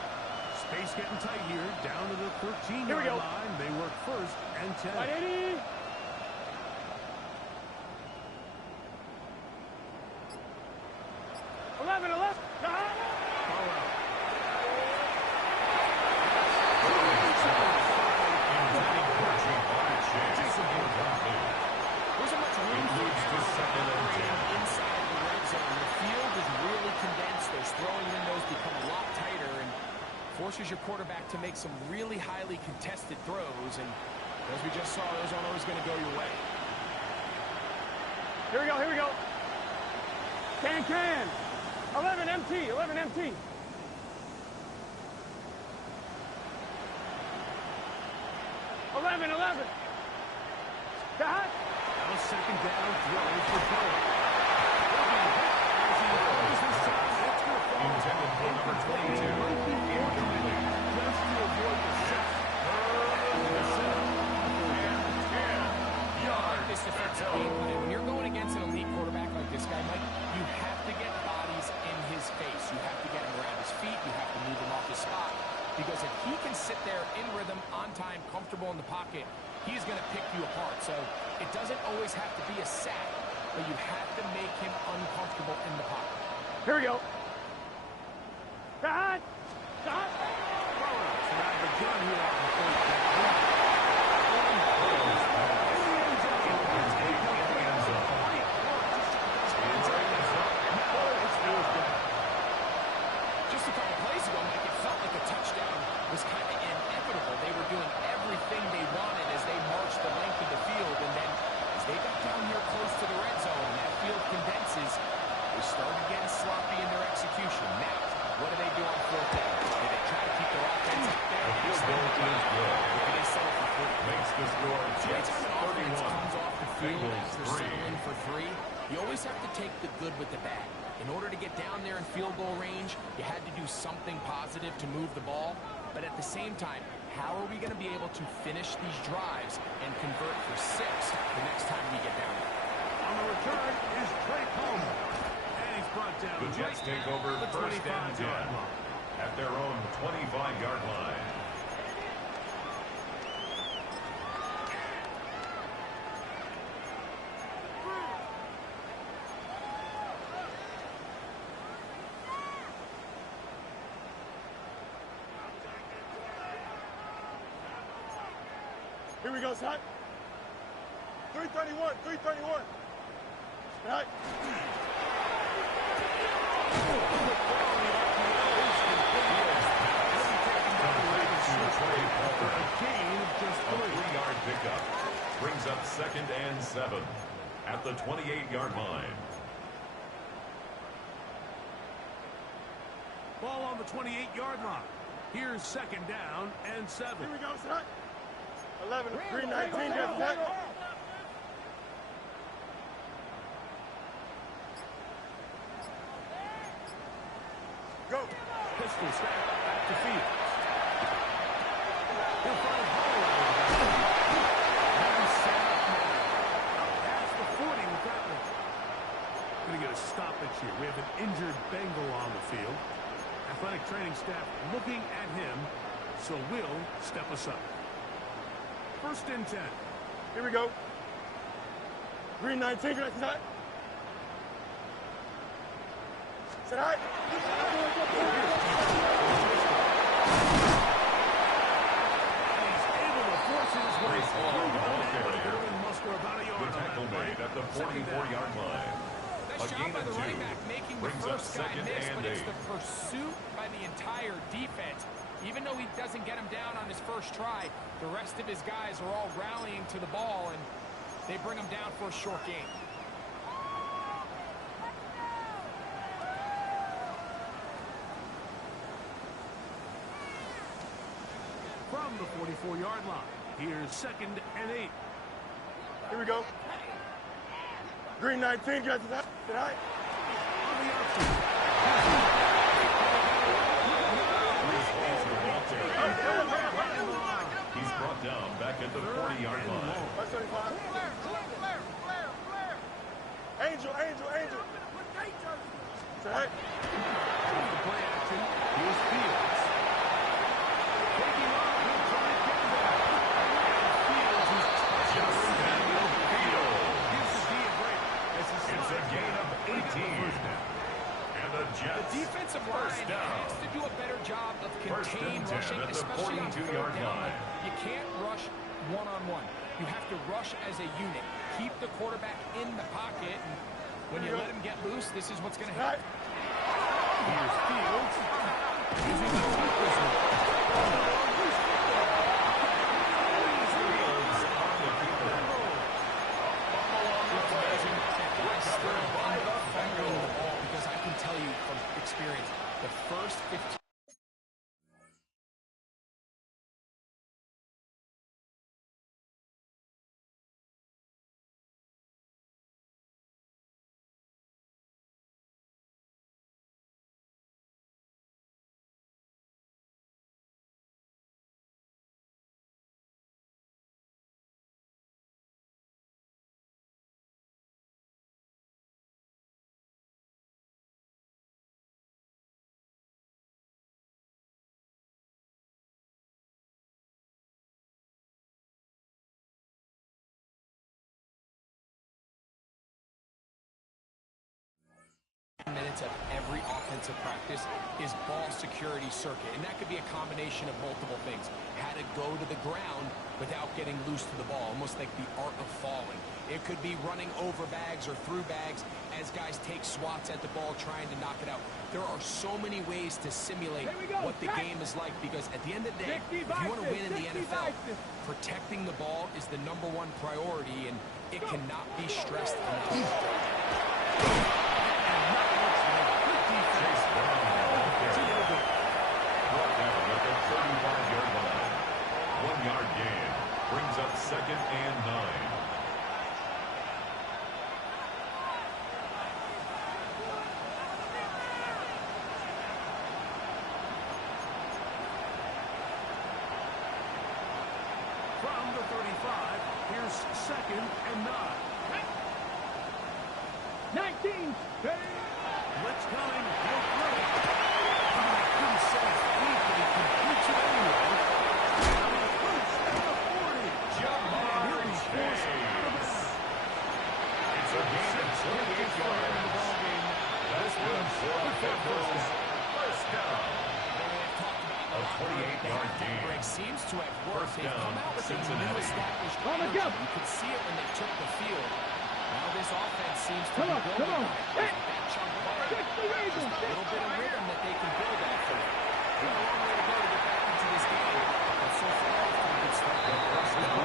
Space getting tight here, down to the Here we 13-yard go. line. They work 1st and 10. Right 80. Eleven. Stop. Burrow. There's a much room for inside the red zone. The field is really condensed. Those throwing windows become a lot tighter and forces your quarterback to make some really highly contested throws. And as we just saw, those aren't always going to go your way. Here we go. Can. 11 MT. 11. Stop. Now 2nd down throw for Burrow. As he throws this time, it's going to fall. Intended for number 22. Might be fortunate just to avoid the sack. I like this defensive game plan. When you're going against an elite quarterback like this guy, Mike, you have to get bodies in his face. You have to get him around his feet. You have to move him off his spot. Because if he can sit there in rhythm, on time, comfortable in the pocket, he's going to pick you apart. So it doesn't always have to be a sack, but you have to make him uncomfortable in the pocket. Here we go. Stop. Burrow's out of the gun here on the 1st down. Just a couple plays ago, Mike, it felt like a touchdown was kind of inevitable. They were doing everything they wanted as they marched the length of the field, and then as they got down here close to the red zone and that field condenses, they started getting sloppy in their execution. Now, what do they do on 4th down? Do they try to keep their offense up there? The field goal is good. Or do they settle for 3? Makes the score So anytime just an offense 31. comes off the field Bengals after 3. settling for 3, you always have to take the good with the bad. In order to get down there in field goal range, you had to do something positive to move the ball. But at the same time, how are we going to be able to finish these drives and convert for 6 the next time we get down there? On the return is Trey Palmer. brought down. The Jets take over the first and 10 at their own 25-yard line. Here we go, son. 331, 331. Right. A 3-yard pickup brings up 2nd and 7 at the 28-yard line. Ball on the 28-yard line. Here's 2nd down and 7. Here we go, son. 11, 319, got that. Go. Pistol snap back to Fields. He'll find Holloway. Maybe set up now. Past the 40 with that one. Going to get a stoppage here. We have an injured Bengal on the field. Athletic training staff looking at him, so will step aside. 1st and 10. Here we go. 319, got that. Set high. The tackle made at the 44-yard line. Nice job by the running back making the first guy miss, but it's the pursuit by the entire defense. Even though he doesn't get him down on his first try, the rest of his guys are all rallying to the ball, and they bring him down for a short gain. From the 44-yard line, here's 2nd and 8. Here we go. 319, got that. Tonight. On the outside. He's brought down back at the 40-yard line. 175. Angel. Tonight. The play action. Here's Fields. Taking off. He'll try to get back. Fields is Just down the field. gives the D a break. It's a gain of 18. And the Jets The defensive line has to do a better job of contained rushing, at the especially on 42-yard 3rd down. line. You can't rush one-on-one. You have to rush as a unit. Keep the quarterback in the pocket, and when you let him get loose, this is what's going to happen. Here's Fields. Using the tackles. Because I can tell you from experience, the first 15 minutes of every offensive practice is ball security circuit, and that could be a combination of multiple things. How to go to the ground without getting loose to the ball, almost like the art of falling. It could be running over bags or through bags as guys take swats at the ball trying to knock it out. There are so many ways to simulate what the game is like, because at the end of the day, if you want to win in the NFL, protecting the ball is the #1 priority, and it cannot be stressed enough. Brought down at the 35-yard line. 1-yard gain brings up 2nd and 9. From the 35, here's 2nd and 9. 19. Blitz coming. He'll throw it. Couldn't say it's weak, but he completes it anyway. He'll be forced out of bounds. It's a gain of 28 yards in the ball game. That's good for the Bengals. First down. A 28-yard gain. Seems to have worked. They've come out with a new Cincinnati. established energy. You could see it when they took the field. Now this offense seems to be building that chunk play. Just a little bit of rhythm that they can build off of. They have a long way to go to get back into this game. But so far, off to a good start. First down.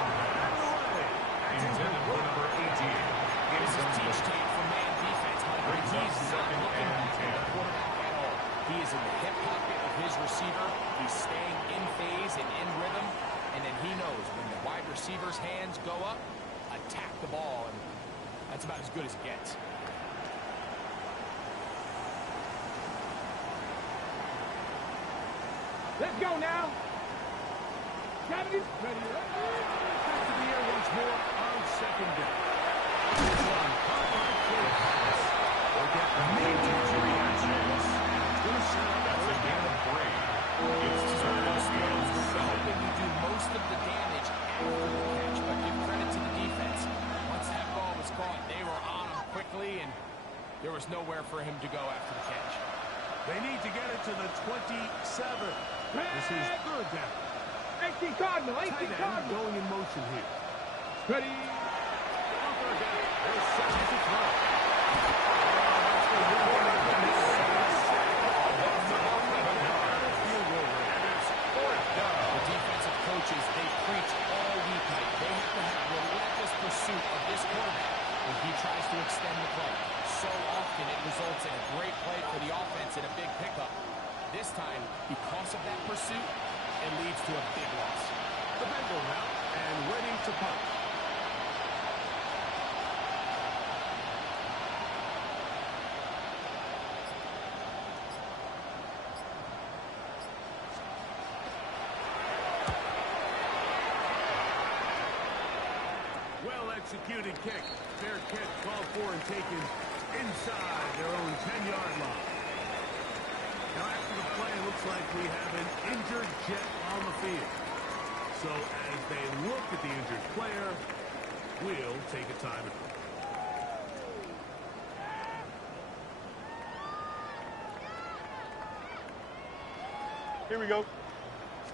Intended for number 18. This is teach tape for man defense. Brings up He's not second looking and back at 10. the quarterback at all. He is in the hip pocket of his receiver. He's staying in phase and in rhythm. And then he knows when the wide receiver's hands go up, attack the ball. And that's about as good as it gets. Let's go now. Got it. Ready. Back to the air once more on second down. This one, caught by Chase. They'll get the major reactions. That's a gain of 3. It's Curtis Helping you do most of the damage after the catch, but give credit to the defense. Once that ball was caught, they were on him quickly, and there was nowhere for him to go after the catch. They need to get it to the 27. This is third down. 18 Cardinal, 18 Tight end Cardinal. going in motion here. Ready. On third down. They're set to throw. The defensive coaches, they preach all week night. They have to have relentless pursuit of this quarterback when he tries to extend the play. So often it results in a great play for the offense and a big pickup. This time, because of that pursuit, it leads to a big loss. The Bengals out and ready to punt. Well-executed kick. Fair catch called for and taken inside their own 10-yard line. Now after the play, it looks like we have an injured Jet on the field. So as they look at the injured player, we'll take a timeout. Here we go.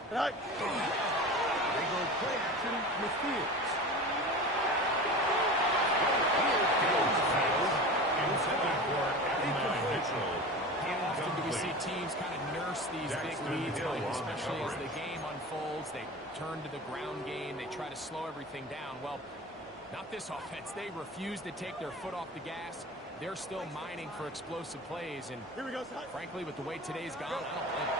Tonight. They go play action with Fields. Intended for F9 Mitchell. How often do we see teams kind of nurse these big leads, Mike, especially as the game unfolds? They turn to the ground game. They try to slow everything down. Well, not this offense. They refuse to take their foot off the gas. They're still mining for explosive plays. And Here we go. frankly, with the way today's gone, I don't blame them.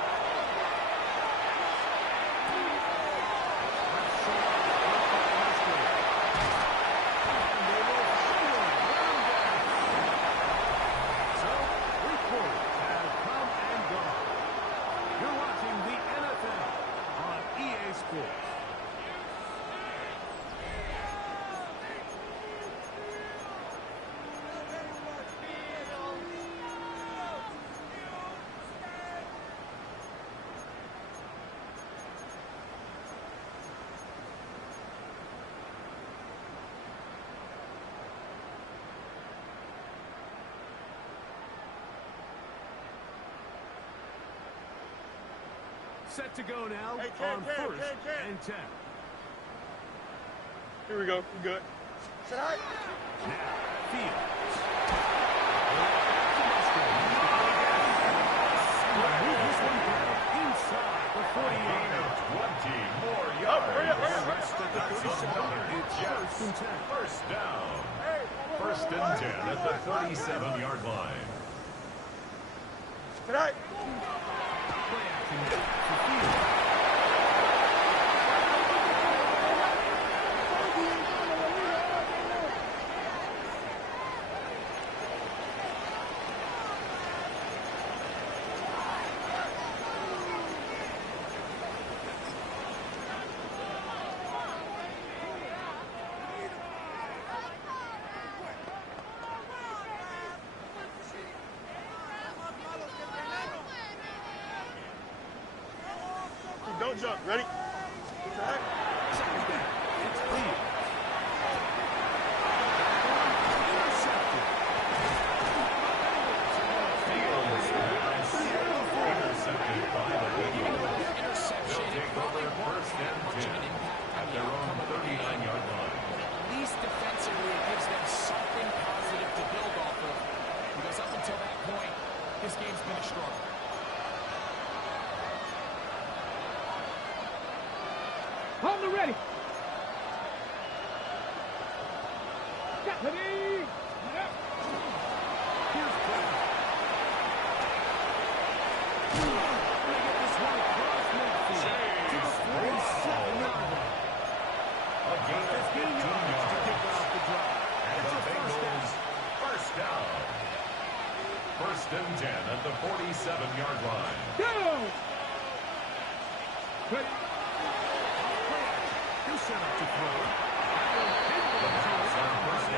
Set to go now Hey, Ken, on Ken, first Ken, Ken. and 10. Here we go. We good. Tonight. Now, Fields. This one down inside the 40-yard. 20 more yards. Hurry up, hurry up. Rest of the 37. It's first and 10. First down. First and 10 at the 37-yard line. Tonight. Play action to Fields. Don't jump. Ready? Attack. Second down. It's Fields. Interception. It probably won't have much of an impact on the outcome of the game. At least defensively, it gives them something positive to build off of. Because up until that point, this game's been a struggle. Hold the ready. Ready. Here's Brown. They get this one across midfield to the 47-yard line. A gain of 15 yards to kick off the drive. And the Bengals first down. First and 10 at the 47-yard line. Go. Ready. He'll set up to throw.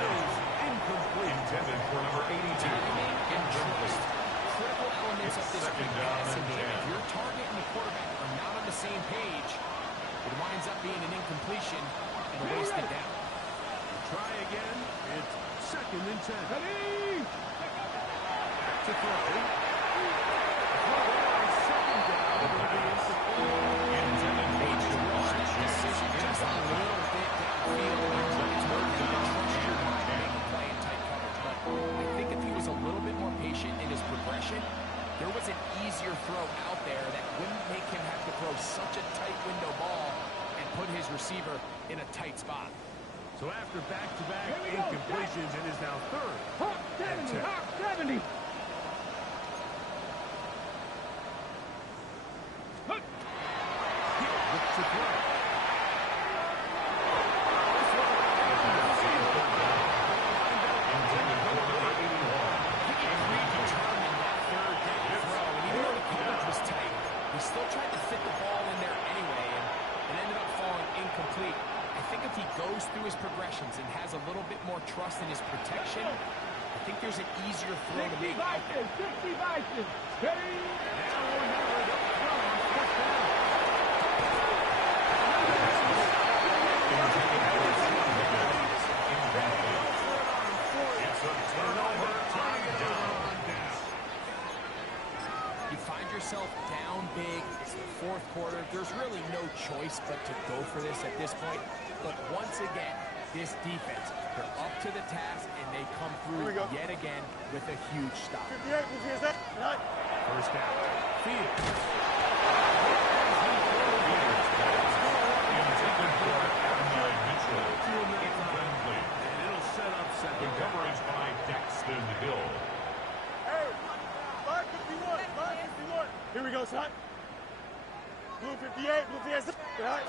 Incomplete. Intended for number 82. Incomplete. Critical elements of this Second down passing and game. 10. If your target and the quarterback are not on the same page, it winds up being an incompletion and a wasted down. Try again. It's second and 10. Ready. Back to throw. Second down. It'll be insufficient. Intended for They just rushed that Ja'Marr decision just a little bit downfield. It's worth it to trust your mind to make a play in tight coverage. But I think if he was a little bit more patient in his progression, there was an easier throw out there that wouldn't make him have to throw such a tight window ball and put his receiver in a tight spot. So after back-to-back incompletions, it is now third. Hawk 70. Hawk 70. Looks to throw. Intended for number 81. He predetermined that third down throw, and even though the coverage was tight, he still tried to fit the ball in there anyway, and it ended up falling incomplete. I think if he goes through his progressions and has a little bit more trust in his protection, I think there's an easier throw to 60 make. Vikings. 60 Vikings. Ready. Now we're numbered up front on fourth down. It's a turnover on down. You find yourself down big. It's the fourth quarter. There's really no choice but to go for this at this point. But once again, this defense, they're up to the task, and they come through yet again with a huge stop. 58, move here, Zach. Right. First down. Fields. Intended for Adonai Mitchell. Incomplete. And it'll set up The second down. coverage by Daxton Hill. Hey, 551, 551. Here we go, son. Blue 58, blue 58. Right.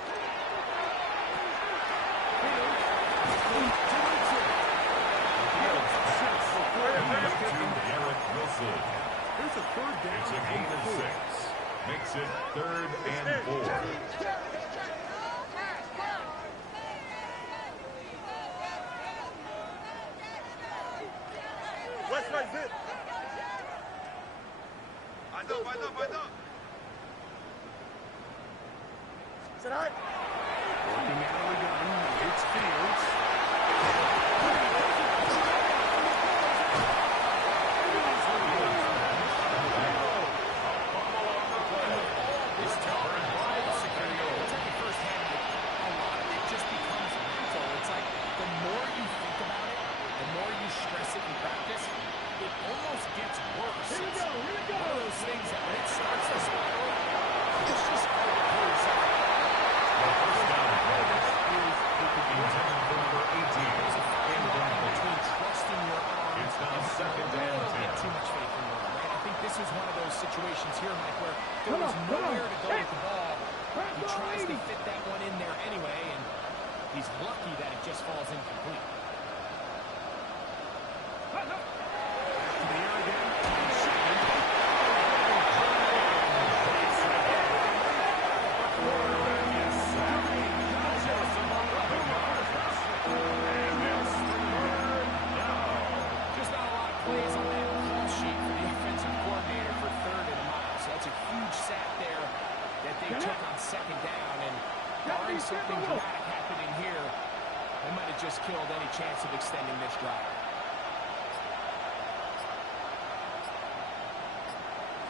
Garrett Wilson. Here's a third down. It's a gain of 6. Makes it 3rd and 4. West side, zip. Sit high. Working out of the gun. It's Fields. This tower and ball security. I'll tell you firsthand, a lot of it just becomes mental. It's like the more you think about it, the more you stress it in practice, it almost gets worse. Here we go. Here we go. One of those things that when it starts to spiral, it's just hard to pull yourself out. First down is intended for number 18. There's a fine line between trusting your arm It's now and second a down little bit 10. too much faith in your arm, right? I think this is one of those situations here, Mike, where there Come was on, nowhere to go hey. with the ball. He tries to 80. fit that one in there anyway, and he's lucky that it just falls incomplete. To the air again. Just not a lot of plays on that call sheet for the offensive coordinator for 3rd and mile. So that's a huge sack there that they took on 2nd something dramatic happening here. They might have just killed any chance of extending this drive.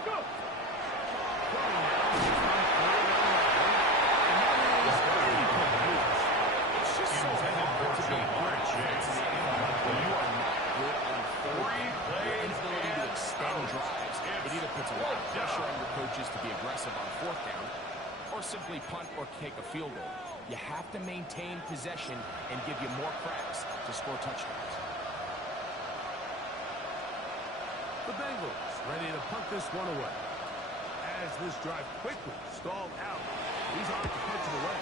Go! It's just so hard to be a good offense in the NFL when you are not good on third. Your inability to extend drives, it either puts a lot of pressure on your coaches to be aggressive on fourth down or simply punt or kick a field goal. You have to maintain possession and give you more cracks to score touchdowns. The Bengals ready to punt this one away. As this drive quickly stalled out, he's on to punch it away.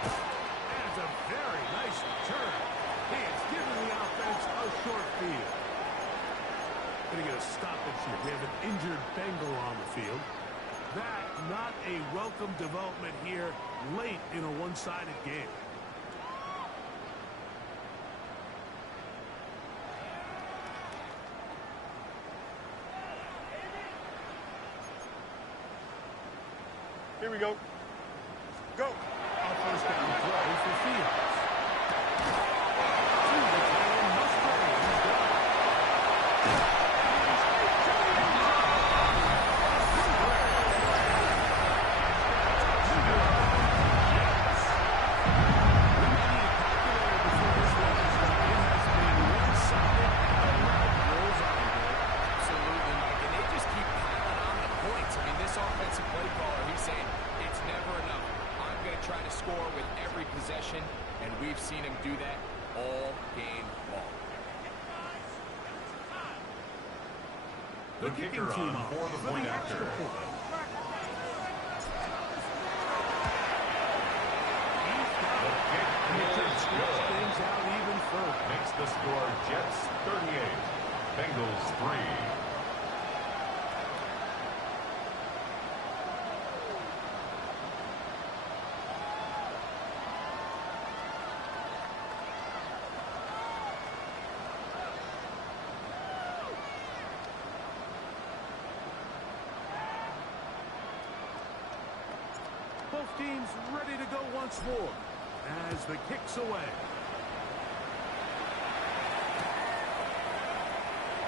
That's a very nice return. He has given the offense a short field. Going to get a stoppage here. We have an injured Bengal on the field. That not a welcome development here late in a one-sided game. Here we go. Go. A first down throw for Fields. To the tail, Musgrave. He's done. Absolutely, Mike. And they just keep piling on the points. I mean, this offensive play caller, he's saying it's never enough. I'm going to try to score with every possession, and we've seen him do that all game long. The kicker on for the point after. The kick is good. Things out even further. Makes the score Jets 38, Bengals 3. Both teams ready to go once more as the kick's away.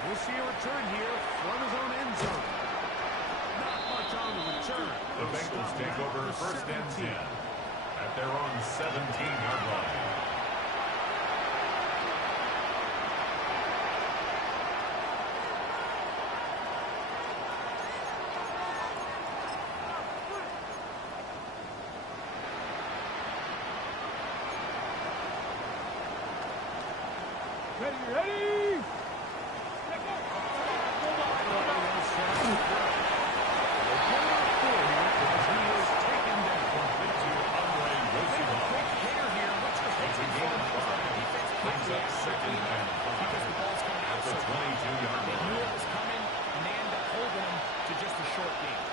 We'll see a return here from his own end zone. Not much on the return. The Bengals take over first and 10 at their own 17-yard line. Ready! Because the ball's coming out so quick. They knew it was coming, and they end up holding him to just a short game.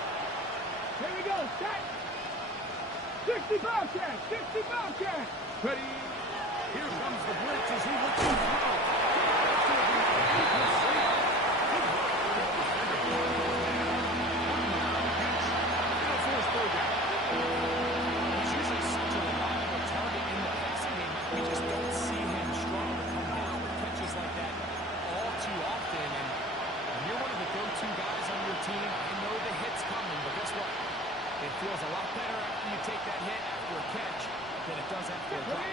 Here we go, set! 60 Bobcat! 60 Bobcat! Ready? Here comes the blitz as he looks to throw. He's usually such a reliable target in the passing game. We just don't see him struggle to come down with catches like that all too often. And when you're one of the go-to guys on your team, I know the hit's coming, but guess what? It feels a lot better after you take that hit after a catch than it does after a drop.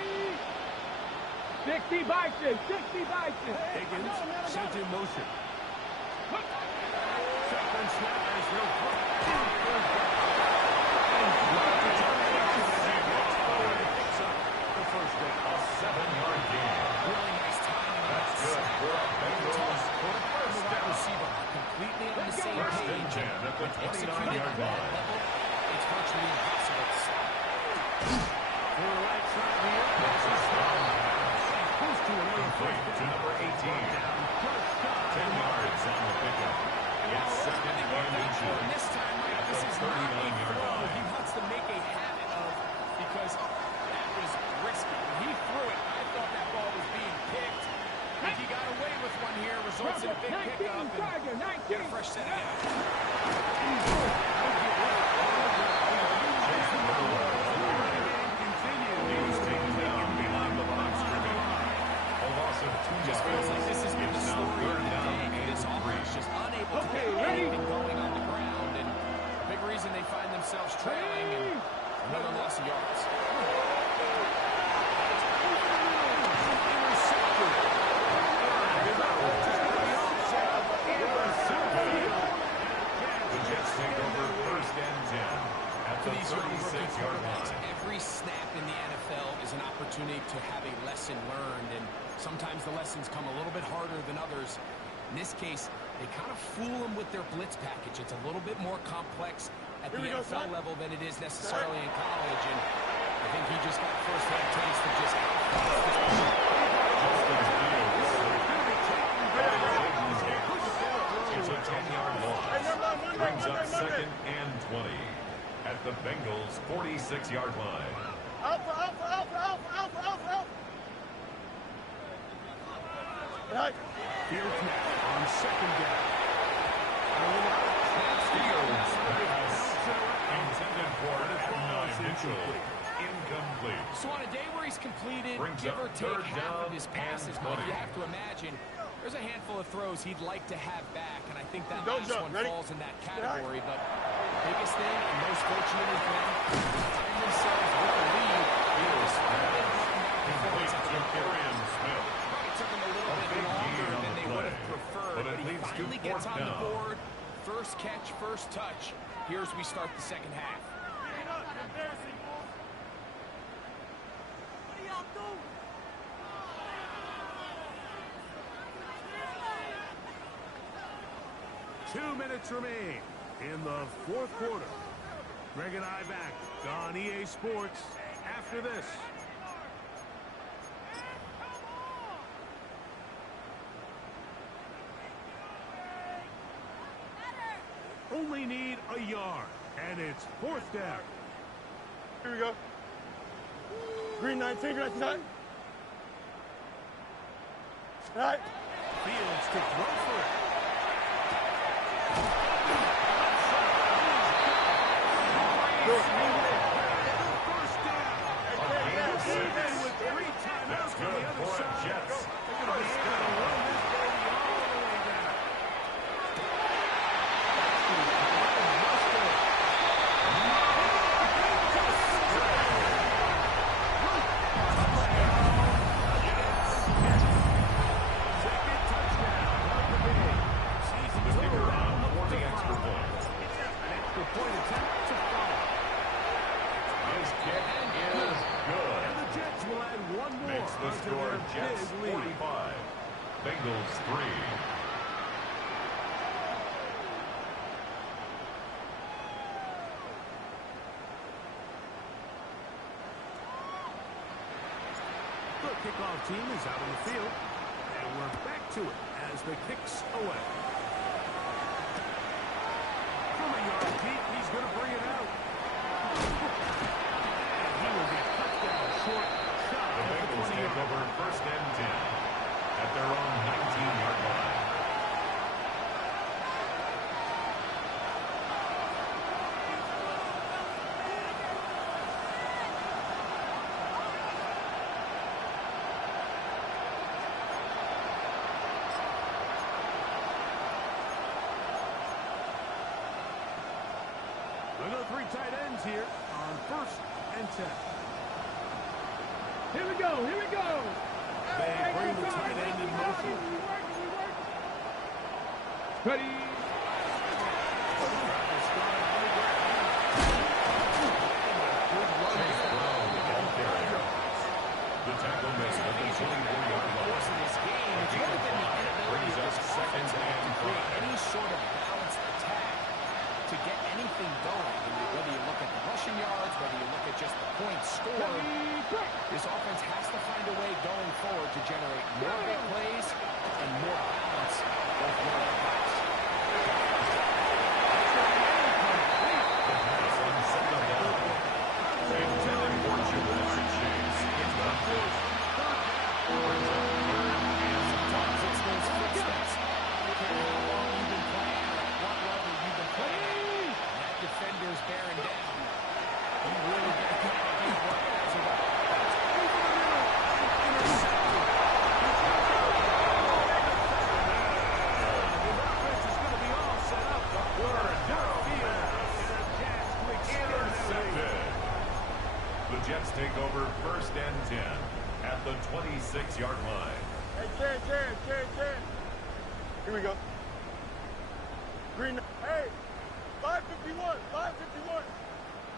60 Bison! 60 Bison! Higgins sent in motion. Shotgun snap as they'll put the first down. A 7-yard gain. Really nice timing. That's good for a Bengals first The wide down. receiver are completely on the same First and page. 10 at the Executing 29-yard at that line. level, it's virtually impossible to stop. To the right side here. Passes down. Close to another Complete to number 18. 10 yards on the pickup. It's second and And 2. this time, Mike, this is not a 39-yard throw line. he wants to make a habit of because that was risky. When he threw it, I thought that ball was being picked, think he got away with one here. Results in a big pickup and get a fresh set out. Just feels like this has been the story of the day. This offense just unable to get anything going on the ground, and a big reason they find themselves trailing and another loss of yards. The Jets take over 1st and 10 at the 36-yard line. Every snap in the NFL is an opportunity to have a lesson learned, and sometimes the lessons come a little bit harder than others. In this case, they kind of fool them with their blitz package. It's a little bit more complex at the NFL level than it is necessarily in college, and I think he just got first-hand taste of just how fast it's a 10-yard loss. Brings up 2nd and 20 at the Bengals' 46-yard line. Fields now on 2nd down. Fields pass intended for an initial incomplete. So on a day where he's completed, Brings give up or take 3rd half of down his passes, and but 20. you have to imagine there's a handful of throws he'd like to have back, and I think that Don't last jump. one Ready? falls in that category. But the biggest thing and most fortunate is them find themselves with the lead. Complete to Dorian Smith. Probably took him a little bit big longer gain on than the they would play, have preferred, but it but he leads to finally gets 4th on the down. board. First catch, first touch. Here's we start the second half. Two minutes remain in the 4th quarter. Greg and I back on EA Sports after this. Only need a yard, and it's 4th down. Here we go. Green 19, green 19. All right. Fields to throw for it. First down. With 3 timeouts on the other side. Jets. They're going to be able to run this baby all the way down. Second touchdown of the game. Season The kicker total on up for to the extra 5. point. An extra point attempt to follow. His kick is good. And the Jets will add one more Makes the onto score their Jets big lead. 45. Bengals 3. The kickoff team is out on the field, and we're back to it as the kick's away. From a yard deep, he's going to bring it out. And he will get touchdown short. Shot The at Bengals the take 20-yard over 1st and 10 at their own 19-yard line. We've got 3 tight ends here on 1st and 10. Here we go, here we go. They bring the tight end in motion. Ready. Chase Brown on carry. The tackle missed at the 24-yard line. In this game, it's really been the inability Brings of us this 2nd offense and to create 5. any sort of balanced attack to get anything going. And whether you look at the rushing yards, whether you look at just the points scored, this offense has to find a way going forward to generate more big plays and more balance both run and pass. The pass on 2nd down. Intended for Jamar Chase. It's not forced. Brings up 3rd and 10. The Jets take over 1st and 10 at the 26-yard line. Hey, Ken. Here we go. Green. Hey, 551.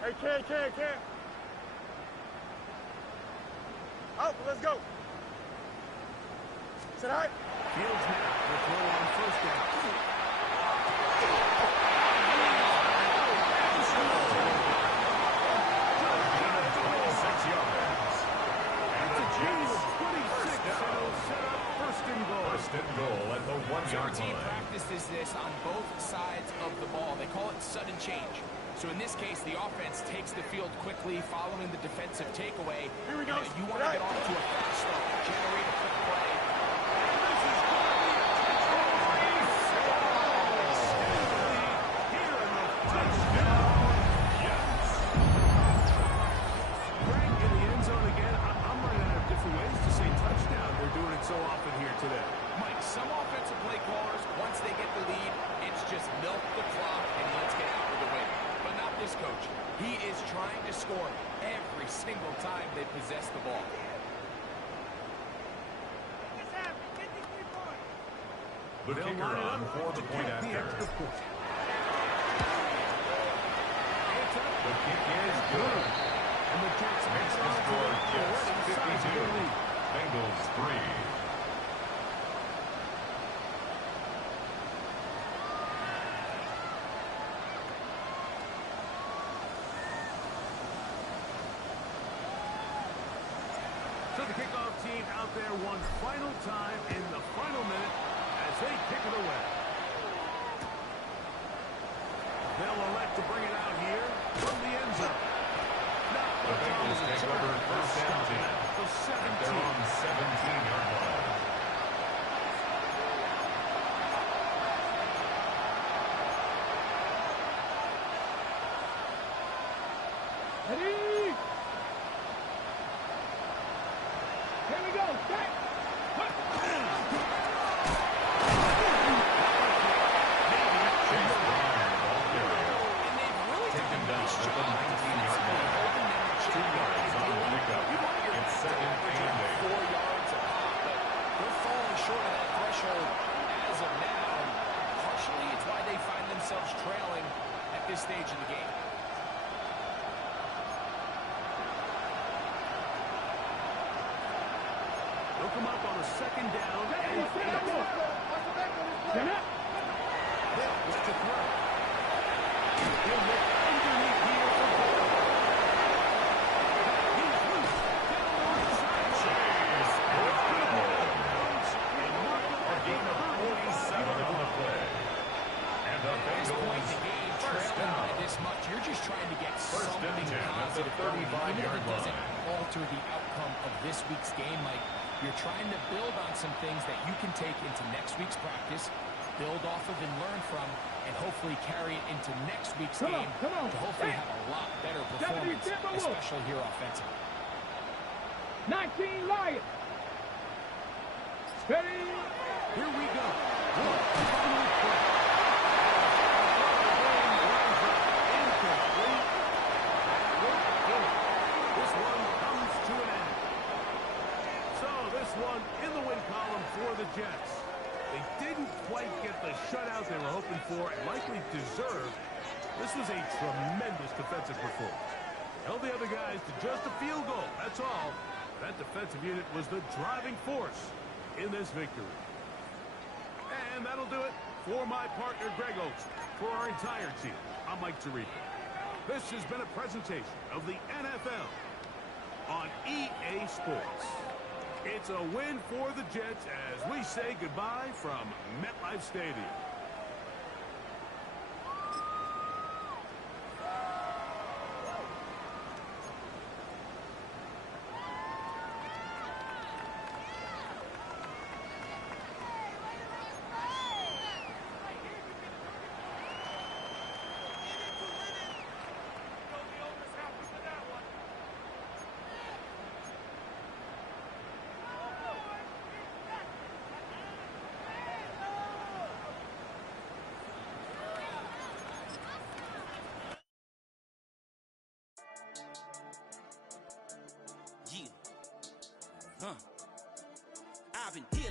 Hey, Ken. Out, let's go. Sit high. Fields now will throw on 1st down. Gain of 26 yards. And the Jets, 26, and it'll set up 1st and goal. 1st and goal at the 1-yard Team line. practices this on both sides of the ball. They call it sudden change. So in this case, the offense takes the field quickly following the defensive takeaway. Here we go. You want to get off to a fast start, generate a quick play. So often here today. Mike, some offensive play callers, once they get the lead, it's just milk the clock and let's get out of the way. But not this coach. He is trying to score every single time they possess the ball. The kicker on for the point after. The kick is good. And the Jets Makes the score Jets 52. Bengals 3. So the kickoff team out there one final time in the final minute as they kick it away. They'll elect to bring it out here from the end zone. The Bengals take over 1st and 10. The 17. They're on 17-yard line. Ready? Here we go. Set. Trailing at this stage of the game. They'll come up on a 2nd down and 8. Hill is to throw. He'll look underneath here for goal. He's loose. Down the right side. A gain of 47 on the play. And the Bengals first down by this much. You're just trying to get something positive. 35-yard Even if it doesn't line. alter the outcome of this week's game, Mike, you're trying to build on some things that you can take into next week's practice, build off of and learn from, and hopefully carry it into next week's game to hopefully have a lot better performance, especially here offensively. 19 Lions. Steady. Here we go. This one comes to an end. So this one in the win column for the Jets. They didn't quite get the shutout they were hoping for and likely deserved. This was a tremendous defensive performance. Held the other guys to just a field goal, that's all. That defensive unit was the driving force in this victory. And that'll do it for my partner, Greg Oates. For our entire team, I'm Mike Tirico. This has been a presentation of the NFL on EA Sports. It's a win for the Jets as we say goodbye from MetLife Stadium. I've been here